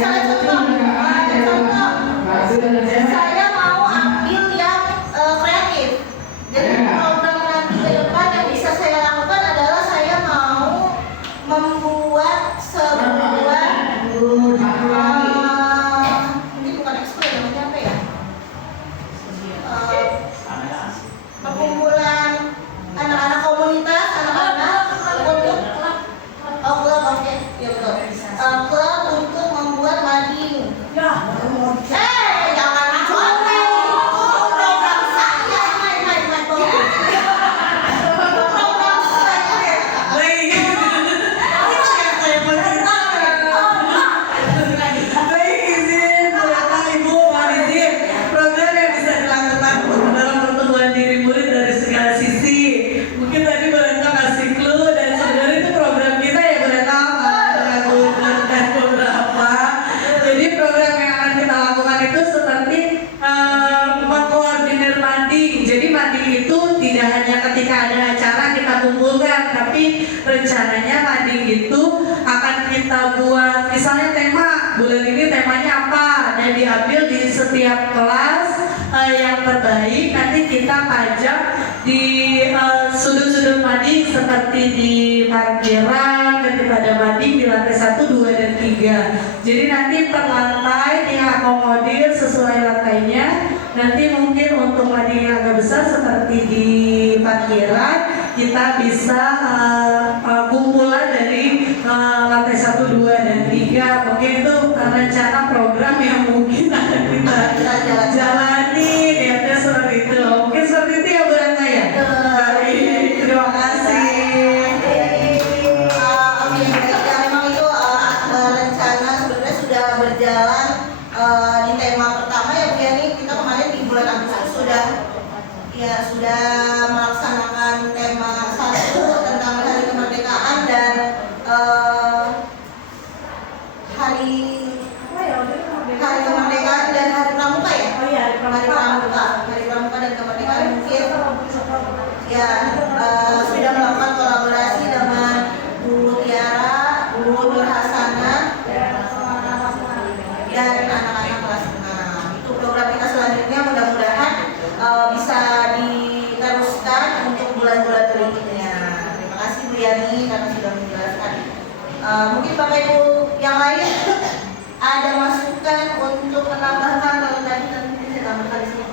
buat misalnya tema bulan ini temanya apa dan diambil di setiap kelas yang terbaik. Nanti kita pajang di sudut-sudut mading seperti di parkiran, ketika ada mading di lantai 1, 2, dan 3. Jadi nanti per lantai diakomodir sesuai lantainya. Nanti mungkin untuk mading yang agak besar seperti di parkiran kita bisa kumpulan dari lantai 1, 2, dan 3. Mungkin itu rencana program yang mungkin akan kita jalani. Niatnya seperti itu. Mungkin seperti itu ya Bu Ratna ya. Baik, terima kasih. Memang itu rencana sebenarnya sudah berjalan di tema pertama ya Bu Yani. Kita kemarin di bulan Agustus sudah melaksanakan tema 1 tentang Hari Kemerdekaan dan Hari Kemerdekaan dan Hari Pramuka ya. Hari Pramuka dan Kemerdekaan mungkin ya sudah melakukan kolaborasi dengan Bu Tiara, Bu Nur Hasana dan anak-anak kelas 6. Itu program kita selanjutnya, mudah-mudahan bisa diteruskan untuk bulan-bulan berikutnya. Terima kasih Bu Yani karena sudah menjelaskan. Mungkin Bapak Ibu yang lain ada masukan untuk menambahkan kalau tadi saya tambahkan di sini.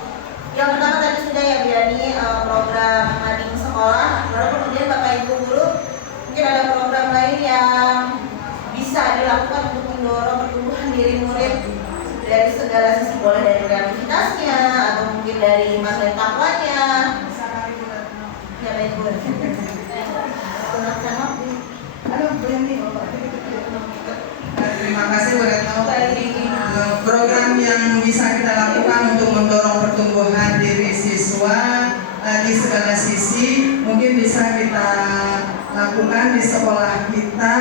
Yang pertama tadi sudah ya Bu Yani program mading sekolah. Lalu kemudian Bapak Ibu guru mungkin ada program lain yang bisa dilakukan untuk mendorong pertumbuhan diri murid dari segala sisi, boleh dari kreativitasnya atau mungkin dari materi takwanya. Ya baik Bu. Terima kasih Bu Retno. Program yang bisa kita lakukan untuk mendorong pertumbuhan diri siswa di segala sisi mungkin bisa kita lakukan di sekolah kita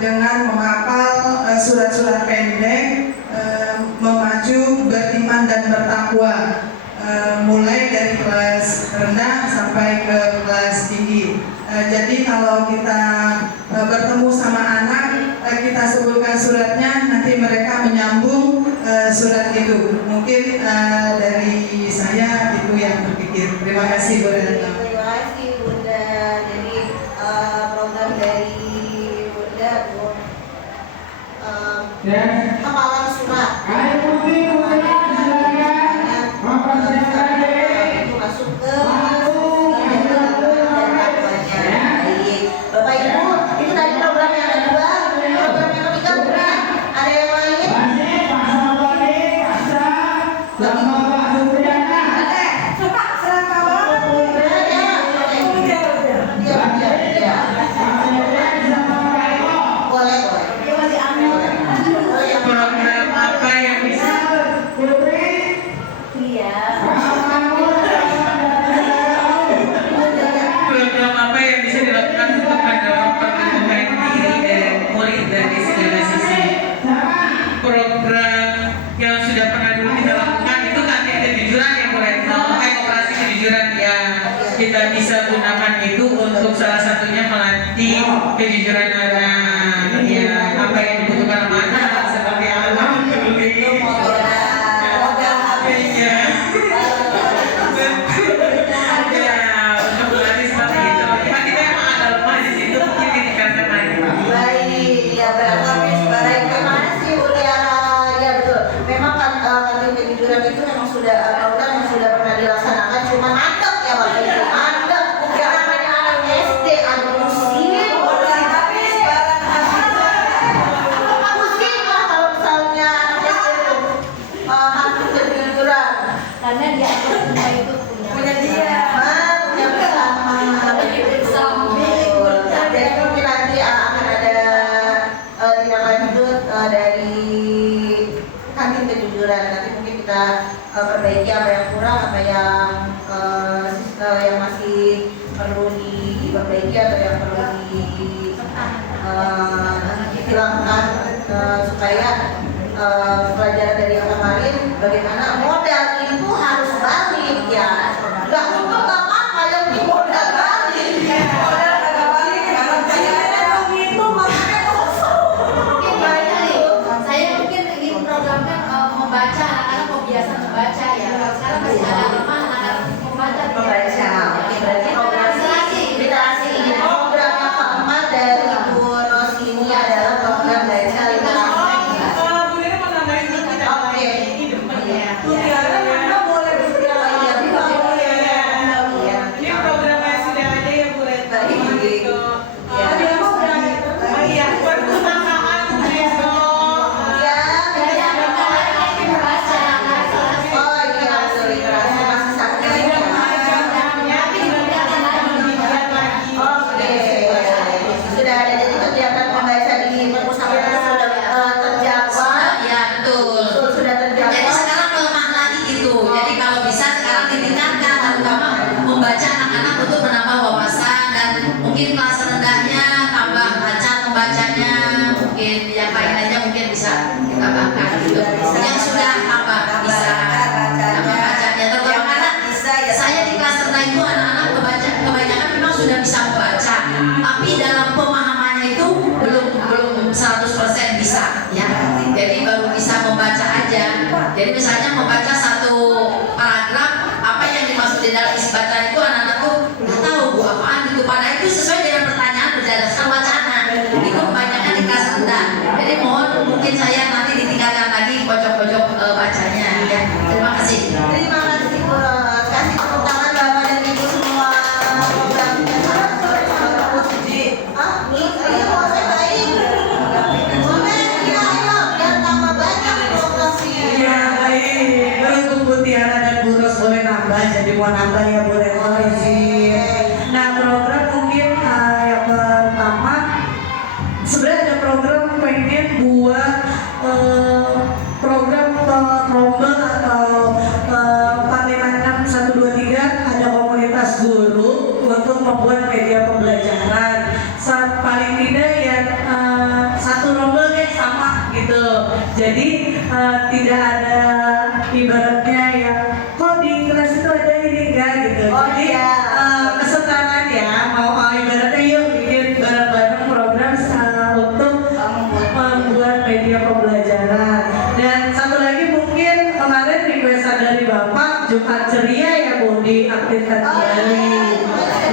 dengan menghafal surat-surat pendek, memacu, beriman dan bertakwa, mulai dari kelas rendah sampai ke kelas tinggi. Jadi kalau kita bertemu sama anak, kita sebutkan suratnya, nanti mereka menyambung surat itu. Mungkin dari saya itu yang berpikir. Terima kasih Bu Retno. Terima kasih Bunda. Jadi program dari Bunda Bu hafalan surat. Itu masuk ke Bapak Ibu, itu tadi program yang kedua. Program yang ketiga Bunda, ada yang lain? Program apa yang bisa program apa yang bisa dilakukan untuk mendorong pertumbuhan diri dan murid dari segala sisi? Program yang sudah pernah dulu kita lakukan itu kantin kejujuran ya Bu Retno, operasi kejujuran yang kita bisa gunakan itu untuk salah satunya melatih kejujuran anak, ya apa yang dibutuhkan sama anak seperti apa itu memang sudah program yang sudah pernah dilaksanakan, cuma mantap ya Bapak Ibu, mantap. Yang namanya anak SD, anak muslim, habis muslim lah kalau misalnya anak SD itu hampir kejujuran, karena dia itu punya dia, punya bersama, jadi mungkin nanti akan ada tindak lanjut dari kantin kejujuran. Nanti mungkin kita perbaiki apa yang kurang, apa yang masih perlu diperbaiki atau yang perlu dihilangkan supaya pelajaran dari yang kemarin bagaimana modal itu harus balik ya. Nggak untuk apa-apa yang di modal balik. Modal kagak balik, kalau itu makanya kosong. lainnya mungkin bisa kita bahkan gitu. Yang sudah apa bisa bacanya terutama karena saya di kelas rendah itu anak-anak kebanyakan memang sudah bisa membaca, tapi dalam pemahamannya itu belum 100% bisa ya. Jadi baru bisa membaca aja. Jadi misalnya membaca satu paragraf, apa yang dimaksud di dalam isi bacaan itu anak-anak tuh nggak tahu bu apaan gitu. Padahal itu sesuai dengan pertanyaan berdasarkan wacana. Itu kebanyakan di kelas rendah. Jadi mohon mungkin saya nanti ditingkatkan lagi pojok-pojok bacanya ya. Terima kasih. Terima kasih Bu Ros. Kasih tepuk tangan Bapak dan Ibu semua. Programnya sangat puji. Iya mau saya baik. Boleh, ya ayo biar tambah banyak program sih. Iya baik. Beruntung Bu Tiara dan Bu Ros boleh nambah, jadi mau nambah ya Bu Retno izin. Nah program mungkin yang pertama sebenarnya ada program pengen buat program rombel atau 456-123 ada komunitas guru untuk membuat media pembelajaran. Paling tidak ya satu rombel kayak sama gitu. Jadi tidak ada ibaratnya yang kok di kelas itu ada ini enggak gitu. Jadi kesetaraan ya mau ibaratnya yuk bikin bareng-bareng program untuk membuat media pembelajaran. Dan satu lagi mungkin kemarin requestan dari Bapak Jumat Ceria ya Bu diaktifkan kembali.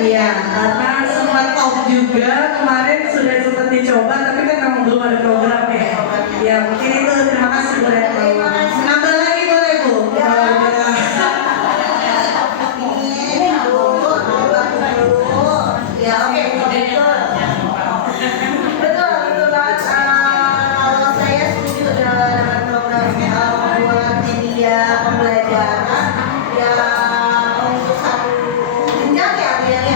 Iya, karena sempat off juga kemarin sudah sempat dicoba tapi kan memang belum ada programnya. Ya mungkin itu terima kasih Bu Retno. Nambah lagi boleh Bu? Ya oke betul banget. Kalau saya setuju dengan programnya membuat media pembelajaran ya untuk satu jenjang ya Bu ya.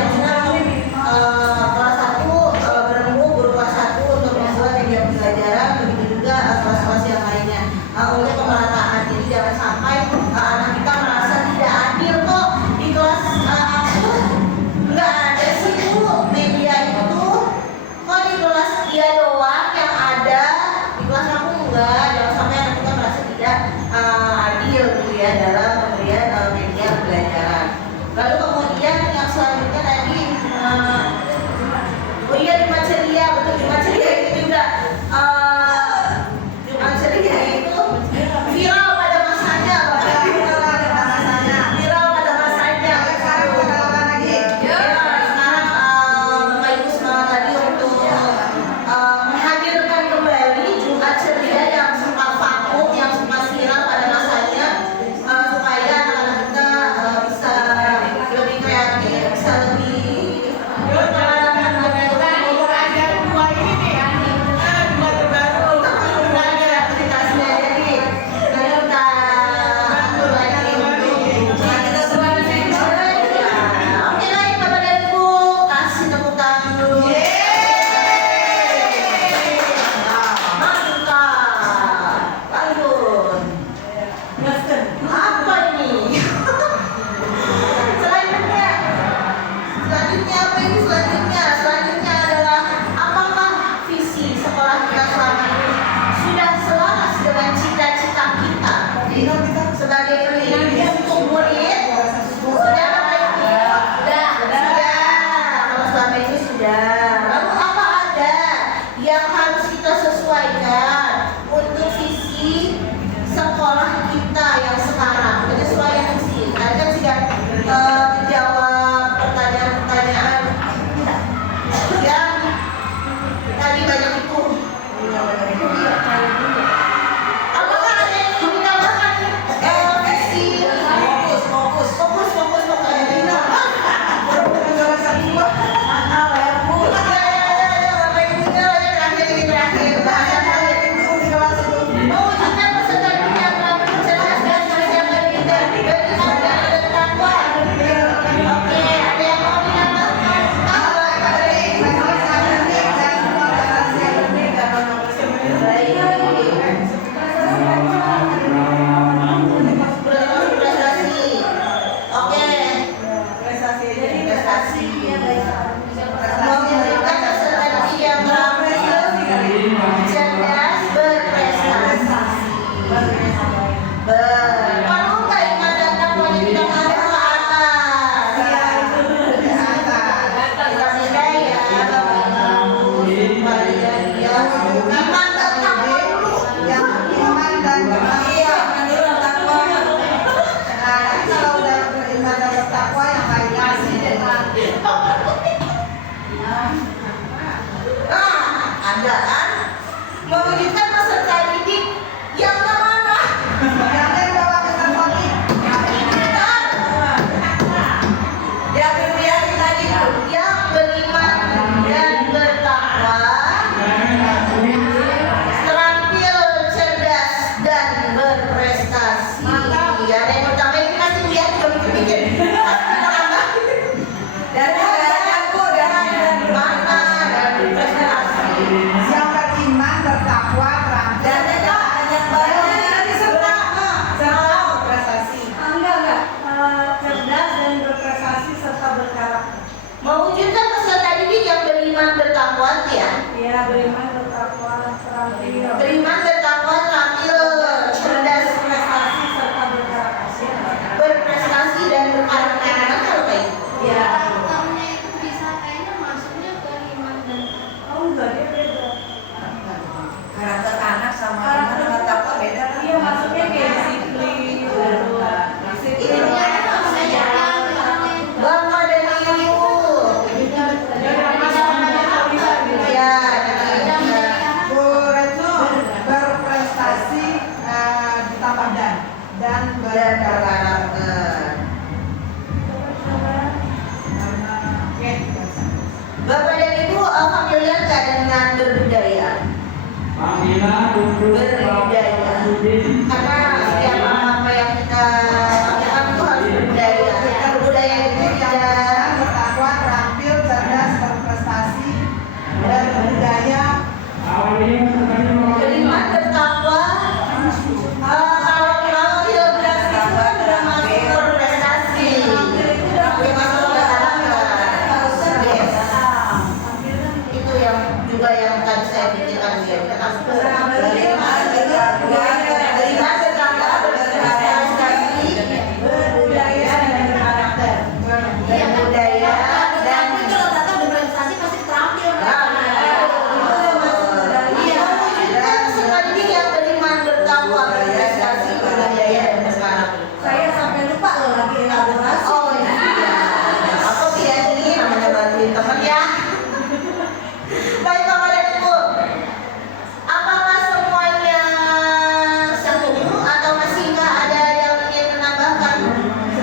Kelas 1 bertemu guru kelas 1 untuk membuat media pembelajaran, begitu juga kelas-kelas yang lainnya untuk pemerataan. Jadi jangan sampai anak kita merasa tidak adil kok di kelas aku nggak ada sih Bu media itu, kok di kelas dia doang yang ada, di kelas aku enggak. Jangan sampai anak kita merasa tidak adil gitu ya dalam pemberian media pembelajaran. Lalu kemudian yang selanjutnya tadi oh iya Jumat Ceria, betul Jumat Ceria itu juga Jumat Ceria itu viral pada masanya, viral pada masanya. Sekarang Bapak Ibu semangat tadi untuk menghadirkan kembali Jumat Ceria yang sempat vakum, yang sempat viral pada masanya, supaya anak-anak kita bisa lebih kreatif, bisa lebih Selanjutnya adalah apakah visi sekolah kita selama ini sudah selaras dengan cita-cita kita sebagai pendidik untuk murid? Sudah kalau selama ini sudah. Lalu apa ada yang harus kita sesuaikan untuk visi sekolah kita yang sekarang? Penyesuaian visi. Tadi kan sudah menjawab pertanyaan-pertanyaan yang tadi banyak itu. Apakah ada yang ingin ditambahkan visi fokus mewujudkan peserta didik yang ramah, cerdas dan mencerahkan Oke, ada yang mau ditambahkan? Prestasi. Memberikan peserta didik yang ramah, cerdas, berbudaya. Karena setiap apa yang kita lakukan itu harus berbudaya. Berbudaya itu tidak bertakwa, terampil, cerdas, berprestasi, dan berbudaya. beriman, bertakwa. Kalau tidak berprestasi itu kan sudah masuk berprestasi. Sudah masuk itu yang juga yang tadi saya pikirkan dia. Kita harus beriman, bertakwa, berprestasi, berbudaya dan berkarakter. Yang budaya dan kalau kata berprestasi pasti terampil. Mewujudkan peserta didik yang beriman, bertakwa, berprestasi, berbudaya dan berkarakter. Saya sampai lupa loh lagi elaborasi. Oh iya. Apa tidak ini namanya bantuin teman ya? Baik Bapak dan Ibu, apakah semuanya setuju atau masih nggak ada yang ingin menambahkan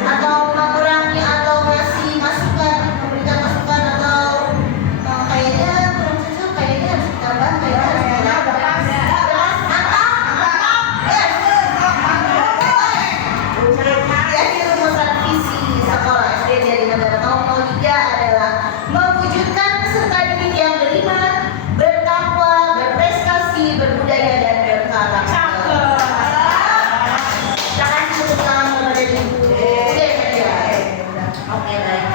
atau mengurangi atau masih masukan, memberikan masukan atau kayaknya belum cocok, kayaknya harus ditambah, kayaknya harus ditambah. Jelas? Jadi rumusan visi sekolah SD Jati Negara 003 adalah mewujudkan peserta didik yang beriman, bertakwa, berprestasi, berbudaya dan berkarakter. Jangan tepuk tangan kepada ibu. Oke saja. Oke baik.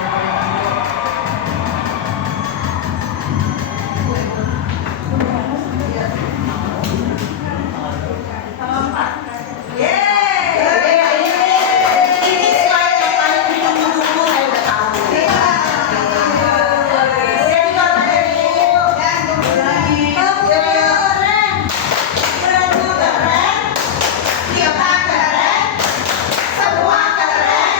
Ini slide yang paling ditunggu-tunggu, saya udah tahu. Jadi Bapak dan Ibu, keren, kita keren, semua keren.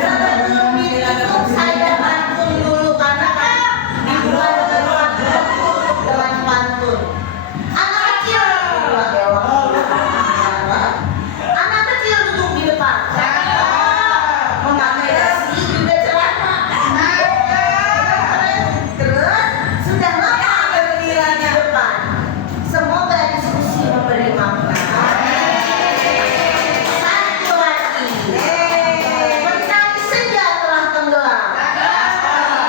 Sebelum ditutup saya pantun dulu karena kan dibuat dengan pantun. Anak kecil anak kecil duduk di depan. Memakai dasi juga celana. Terus sudah lama berdiri di depan. Semoga diskusi memberi makna. Satu lagi. Mentari senja telah tenggelam.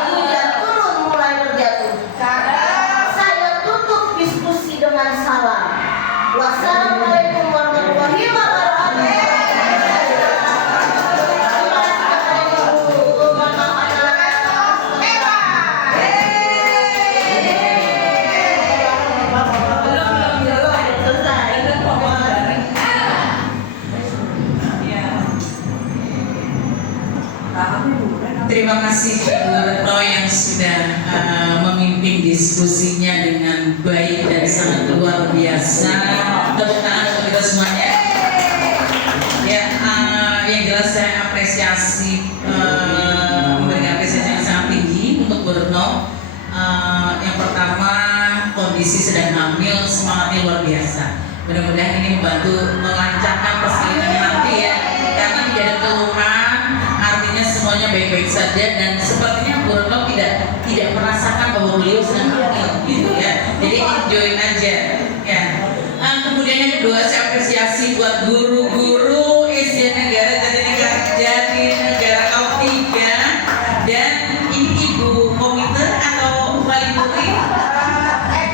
Hujan turun mulai berjatuh. Saya tutup diskusi dengan salam. Wassalamualaikum warahmatullahi wabarakatuh. Terima kasih kepada Ibu. Mohon maaf atas Terima kasih Bu Retno yang sudah memimpin diskusinya dengan baik dan sangat luar biasa. Tepuk tangan untuk kita semuanya. Ya, yang jelas saya apresiasi, memberikan apresiasi yang sangat tinggi untuk Bu Retno. Yang pertama, kondisi sedang hamil, semangatnya luar biasa. Mudah-mudahan ini membantu melancarkan persalinan nanti ya, karena tidak ada keluhan, artinya semuanya baik-baik saja dan sepertinya Bu Retno tidak merasakan bahwa beliau sedang hamil gitu ya. Jadi enjoy aja ya. Kemudian yang kedua, saya apresiasi buat guru-guru SD Negara Jati Negara 03 dan ini Ibu komite atau wali murid?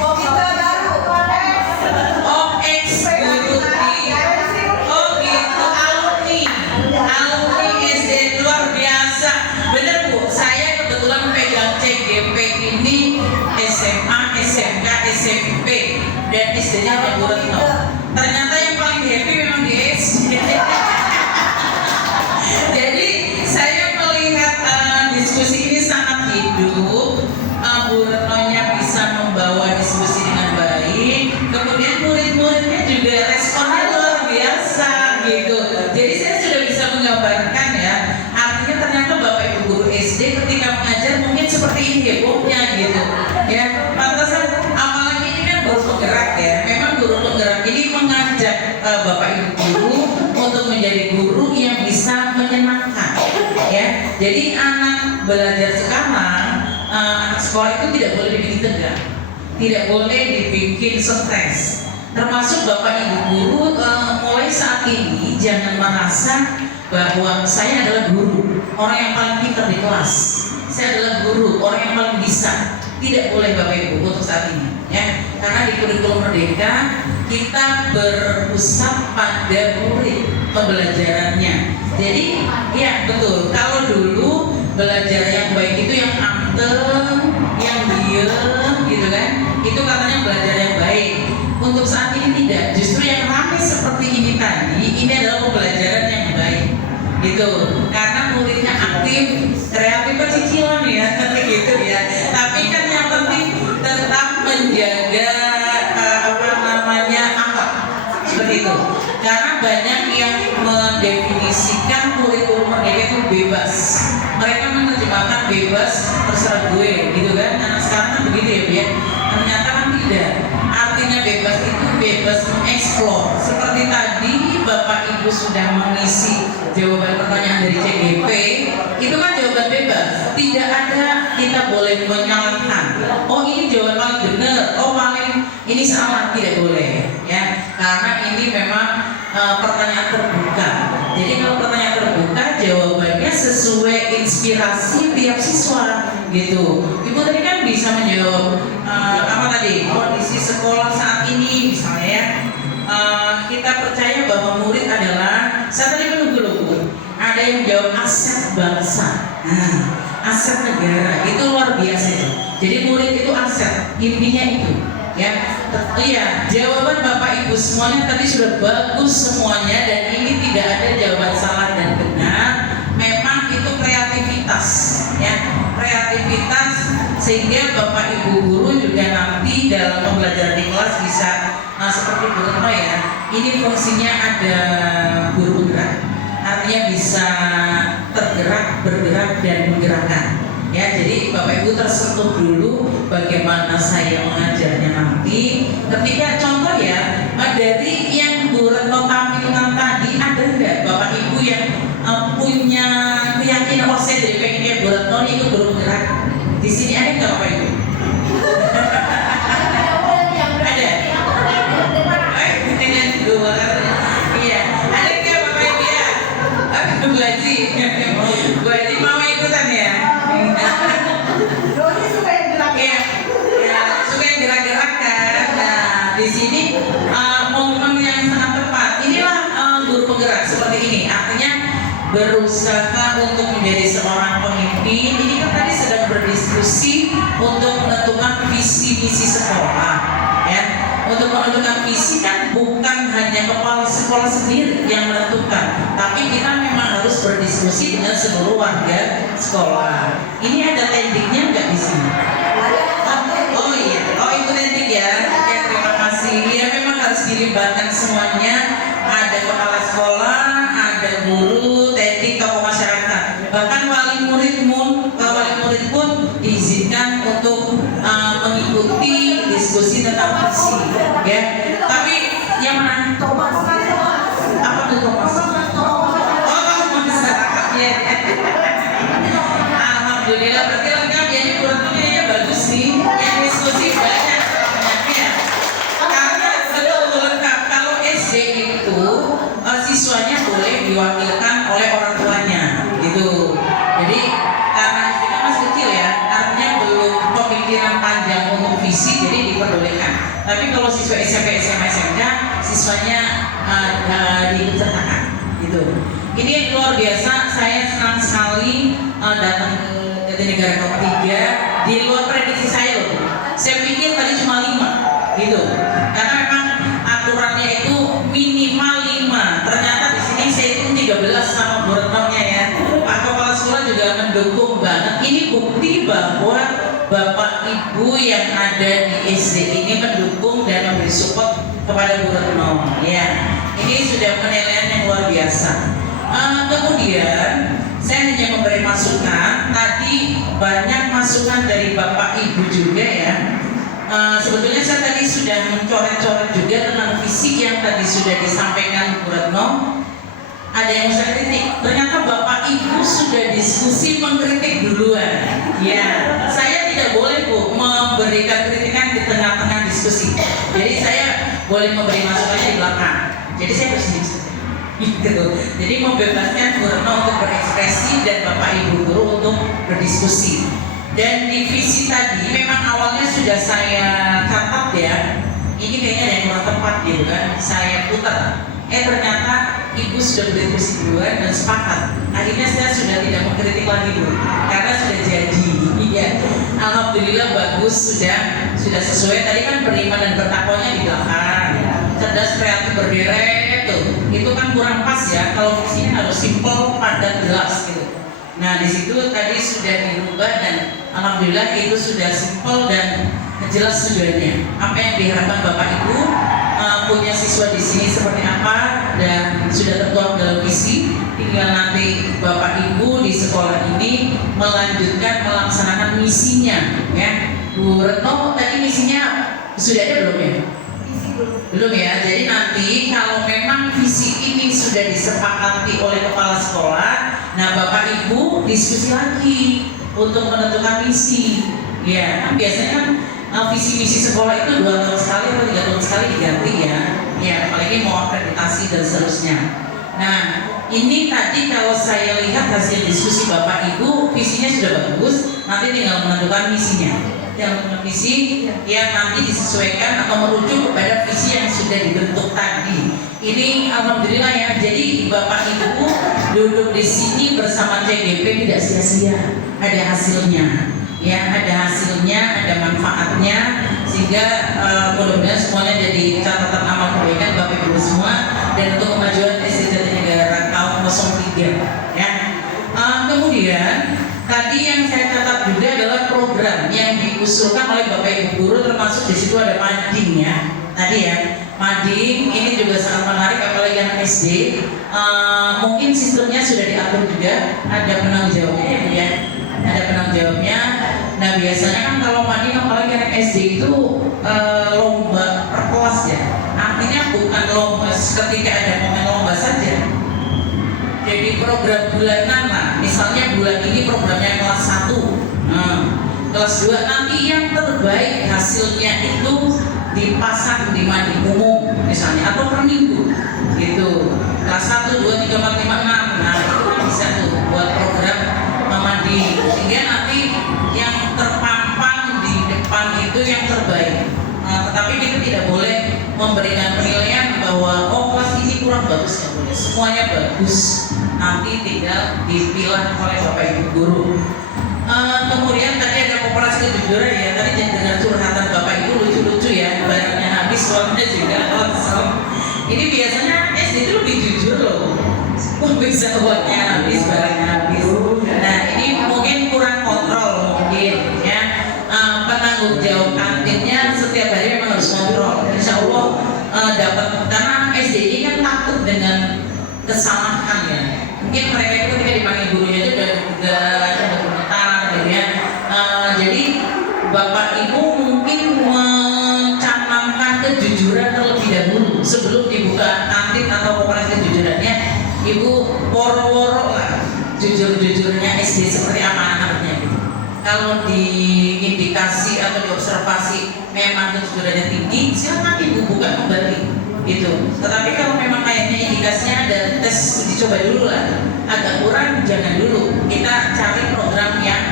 komite baru. Oh, ex guru di gitu, alumni SD luar biasa. Bener Bu, saya kebetulan pegang CGP ini SMA, SMK, SMP dan SD-nya ada Bu Retno. Ternyata yang paling happy memang di SD. Jadi saya melihat diskusi ini sangat hidup. Bu Retno-nya bisa membawa diskusi dengan baik. Kemudian murid-muridnya juga responnya luar biasa gitu. Jadi saya sudah bisa menggambarkan ya. Artinya ternyata Bapak Ibu guru SD ketika mengajar mungkin seperti ini hebohnya gitu. Ya, pantasan apalagi ini kan guru penggerak ya. Memang guru penggerak ini mengajak Bapak Ibu guru untuk menjadi guru yang bisa menyenangkan ya. Jadi anak belajar sekarang, anak sekolah itu tidak boleh dibikin tegang, tidak boleh dibikin stres. Termasuk Bapak Ibu guru, mulai saat ini jangan merasa bahwa saya adalah guru, orang yang paling pintar di kelas. Saya adalah guru, orang yang paling bisa. Tidak boleh Bapak Ibu untuk saat ini, ya. Karena di kurikulum Merdeka kita berpusat pada murid pembelajarannya. Jadi, ya betul. Kalau dulu belajar yang baik itu yang anteng, yang diem, gitu kan? Itu katanya belajar yang baik. Untuk saat ini tidak. Justru yang ramai seperti ini tadi, ini adalah pembelajaran yang baik. Gitu, karena muridnya aktif, kreatif pecicilan ya, gitu ya. Tapi kan yang penting tetap menjaga akhlak seperti itu. Karena banyak yang mendefinisikan kurikulum Merdeka itu bebas. Mereka menerjemahkan bebas terserah gue, gitu kan? Anak sekarang kan begitu ya, Bu ya. Ternyata kan tidak. Artinya bebas itu bebas mengeksplor. Seperti tadi Bapak Ibu sudah mengisi jawaban pertanyaan dari CGP, itu kan jawaban bebas. Tidak ada kita boleh menyalahkan. Oh ini jawaban paling benar. Oh paling ini salah, tidak boleh. Ya, karena ini memang pertanyaan terbuka. Jadi kalau pertanyaan terbuka, jawabannya sesuai inspirasi tiap siswa, gitu. Ibu tadi kan bisa menjawab apa tadi? Kondisi sekolah saat ini, misalnya ya. Kita percaya bahwa murid adalah, saya tadi menunggu ada yang jawab aset bangsa, aset negara, itu luar biasa itu. Jadi murid itu aset, intinya itu, ya. Iya, jawaban Bapak Ibu semuanya tadi sudah bagus semuanya, dan ini tidak ada jawaban salah dan benar. Memang itu kreativitas, ya, kreativitas sehingga Bapak Ibu guru juga nanti dalam pembelajaran di kelas bisa. Nah seperti Bu Retno ya, ini fungsinya ada guru bergerak, artinya bisa tergerak, bergerak dan menggerakkan. Ya, jadi Bapak Ibu tersentuh dulu bagaimana saya mengajarnya nanti. Ketika contoh ya, dari yang Bu Retno tampilkan tadi, ada nggak Bapak Ibu yang punya keyakinan oh saya jadi pengen kayak Bu Retno ini ikut guru bergerak? Di sini ada nggak Bapak Ibu? Iya, ada nggak Bapak Ibu ya? Bu Haji mau ikutan ya? Doni suka yang gerak. Iya, ya, suka yang gerak-gerak kan. Nah, di sini momen yang sangat tepat. Inilah guru penggerak seperti ini. Artinya berusaha untuk menjadi seorang pemimpin. Ini kan tadi sedang berdiskusi untuk menentukan visi misi sekolah, ya. Untuk menentukan visi kan bukan hanya kepala sekolah sendiri yang menentukan, tapi kita memang harus berdiskusi dengan seluruh warga sekolah. Ini ada tendingnya nggak di sini? Oh iya, oh itu tending ya. Ya terima kasih. Ya memang harus dilibatkan semuanya. Ada kepala sekolah, ada guru, tending, tokoh masyarakat. Bahkan wali murid pun diizinkan untuk mengikuti diskusi tentang visi, ya. Tapi yang mana? Thomas. Apa tuh Thomas? Oh, Thomas. Ya. Alhamdulillah berarti lengkap ya. Ini kurangnya bagus nih. Yang diskusi banyak. Ya. Karena betul lengkap. Kalau SD itu siswanya boleh diwakilkan oleh orang tuanya, gitu. Jadi karena SD kan masih kecil ya, artinya belum pemikiran panjang untuk visi, jadi diperbolehkan. Tapi kalau siswa SMP, SMA, SMK, siswanya diikutsertakan, gitu. Ini yang luar biasa. Saya senang sekali datang ke Jatinegara ketiga di luar prediksi saya loh. Saya pikir tadi cuma 5, gitu. Karena memang aturannya itu minimal 5. Ternyata di sini saya hitung 13 sama Bu Retno-nya ya. Pak Kepala Sekolah juga mendukung banget. Ini bukti bahwa Bapak Ibu yang ada di SD ini mendukung dan memberi support kepada Bu Retno. Ya, ini sudah penilaian yang luar biasa. Kemudian saya hanya memberi masukan. Tadi banyak masukan dari Bapak Ibu juga ya. Sebetulnya saya tadi sudah mencoret-coret juga tentang visi yang tadi sudah disampaikan Bu Retno. ada yang saya kritik, ternyata Bapak Ibu sudah diskusi mengkritik duluan. Ya, saya tidak boleh Bu memberikan kritikan di tengah-tengah diskusi. Jadi saya boleh memberi masukannya di belakang. Jadi saya bersedia saja. Gitu. Jadi membebaskan Bu Retno untuk berekspresi dan Bapak Ibu guru untuk berdiskusi. Dan di visi tadi memang awalnya sudah saya catat ya. Ini kayaknya ada yang kurang tepat gitu kan. Saya putar. Ternyata Ibu sudah berdiskusi duluan dan sepakat. Akhirnya saya sudah tidak mengkritik lagi Bu, karena sudah jadi. Iya. Alhamdulillah bagus, sudah sesuai. Tadi kan beriman dan bertakwanya di belakang. Cerdas, kreatif, berderet tuh. Itu kan kurang pas ya. Kalau visinya harus simple, padat, jelas gitu. Nah di situ tadi sudah dirubah dan alhamdulillah itu sudah simple dan jelas tujuannya. Apa yang diharapkan Bapak Ibu punya siswa di sini seperti apa dan sudah tertuang dalam visi. Tinggal nanti Bapak Ibu di sekolah ini melanjutkan melaksanakan misinya ya. Bu Retno tadi misinya sudah ada belum ya? Belum ya. Jadi nanti kalau memang visi ini sudah disepakati oleh kepala sekolah, nah Bapak Ibu diskusi lagi untuk menentukan misi. Ya, kan biasanya kan visi misi sekolah itu 2 tahun sekali atau 3 tahun sekali diganti ya. Ya, apalagi mau akreditasi dan seterusnya. Nah, ini tadi kalau saya lihat hasil diskusi Bapak Ibu, visinya sudah bagus. Nanti tinggal menentukan misinya. Yang menentukan visi yang nanti disesuaikan atau merujuk kepada visi yang sudah dibentuk tadi. Ini alhamdulillah ya. Jadi Bapak Ibu duduk di sini bersama CDP tidak sia-sia. Ada hasilnya. Ya, ada hasilnya, ada manfaatnya, sehingga mudah-mudahan semuanya jadi catatan amal kebaikan Bapak Ibu semua dan untuk kemajuan SD Jatinegara kaum 03 ya. Kemudian tadi yang saya catat juga adalah program yang diusulkan oleh Bapak Ibu guru, termasuk di situ ada mading ya. Tadi ya, mading ini juga sangat menarik apalagi anak SD. Mungkin sistemnya sudah diatur juga, ada penanggung jawabnya ya Bu ya. Ada penanggung jawabnya. Nah biasanya kan kalau mading apalagi anak SD itu lomba per kelas ya. Artinya bukan lomba ketika ada momen lomba saja. Jadi program bulanan lah. Misalnya bulan ini programnya kelas 1, kelas 2 nanti yang terbaik hasilnya itu dipasang di mading umum misalnya atau per minggu gitu. Kelas 1, 2, 3, 4, 5, 6. Nah itu kan bisa tuh buat program mading. Sehingga nanti yang terpampang di depan itu yang terbaik. Tetapi kita tidak boleh memberikan penilaian bahwa kelas ini kurang bagus, nggak boleh. Semuanya bagus. Nanti tinggal dipilah oleh Bapak Ibu guru. Kemudian tadi ada koperasi kejujuran ya. Tadi dengar curhatan Bapak Ibu lucu-lucu ya. Barangnya habis, uangnya juga kosong. Ini biasanya SD itu lebih jujur loh. Bisa uangnya habis, barangnya habis. Nah ini mungkin kurang kontrol mungkin ya. Penanggung jawab kantinnya setiap hari memang harus kontrol. Insya Allah dapat, karena anak SD ini kan takut dengan kesalahan ya. Mungkin mereka itu ketika dipanggil gurunya itu udah gemetar gitu ya. Jadi Bapak Ibu mungkin mencanangkan kejujuran terlebih dahulu sebelum dibuka kantin atau koperasi kejujurannya. Ibu woro-woro lah jujur-jujurnya SD seperti apa anaknya gitu. Kalau diindikasi atau diobservasi memang kejujurannya tinggi, silakan Ibu buka kembali gitu. Tetapi kalau memang kayaknya indikasinya ada, tes uji coba dulu lah. Agak kurang jangan dulu. Kita cari program yang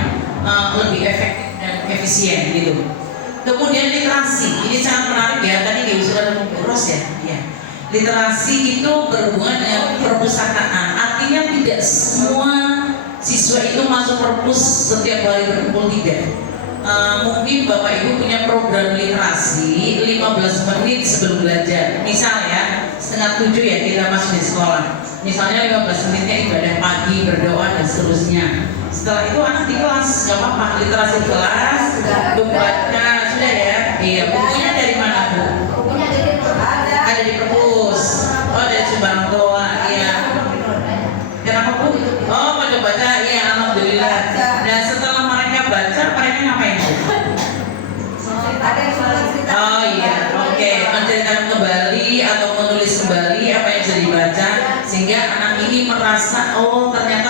lebih efektif dan efisien gitu. Kemudian literasi, ini sangat menarik ya. Tadi diusulkan Ros ya. Iya. Literasi itu berhubungan dengan perpustakaan. Artinya tidak semua siswa itu masuk perpus setiap hari berkumpul tidak. Mungkin Bapak Ibu punya program literasi 15 menit sebelum belajar. Misal ya, 6:30 ya kita masuk di sekolah. Misalnya 15 menitnya ibadah pagi, berdoa dan seterusnya. Setelah itu anak di kelas, gak apa-apa, literasi di kelas, membaca, sudah ya. Iya, bukunya dari mana Bu? Bukunya ada di perpus. Oh, dari Subang Toa, iya. Kenapa Bu? Oh, mau coba baca, iya, alhamdulillah. Dan setelah mereka baca, mereka ngapain Bu? ada yang cerita. Oh iya, oke. Menceritakan kembali atau menulis kembali apa yang sudah dibaca, sehingga anak ini merasa oh ternyata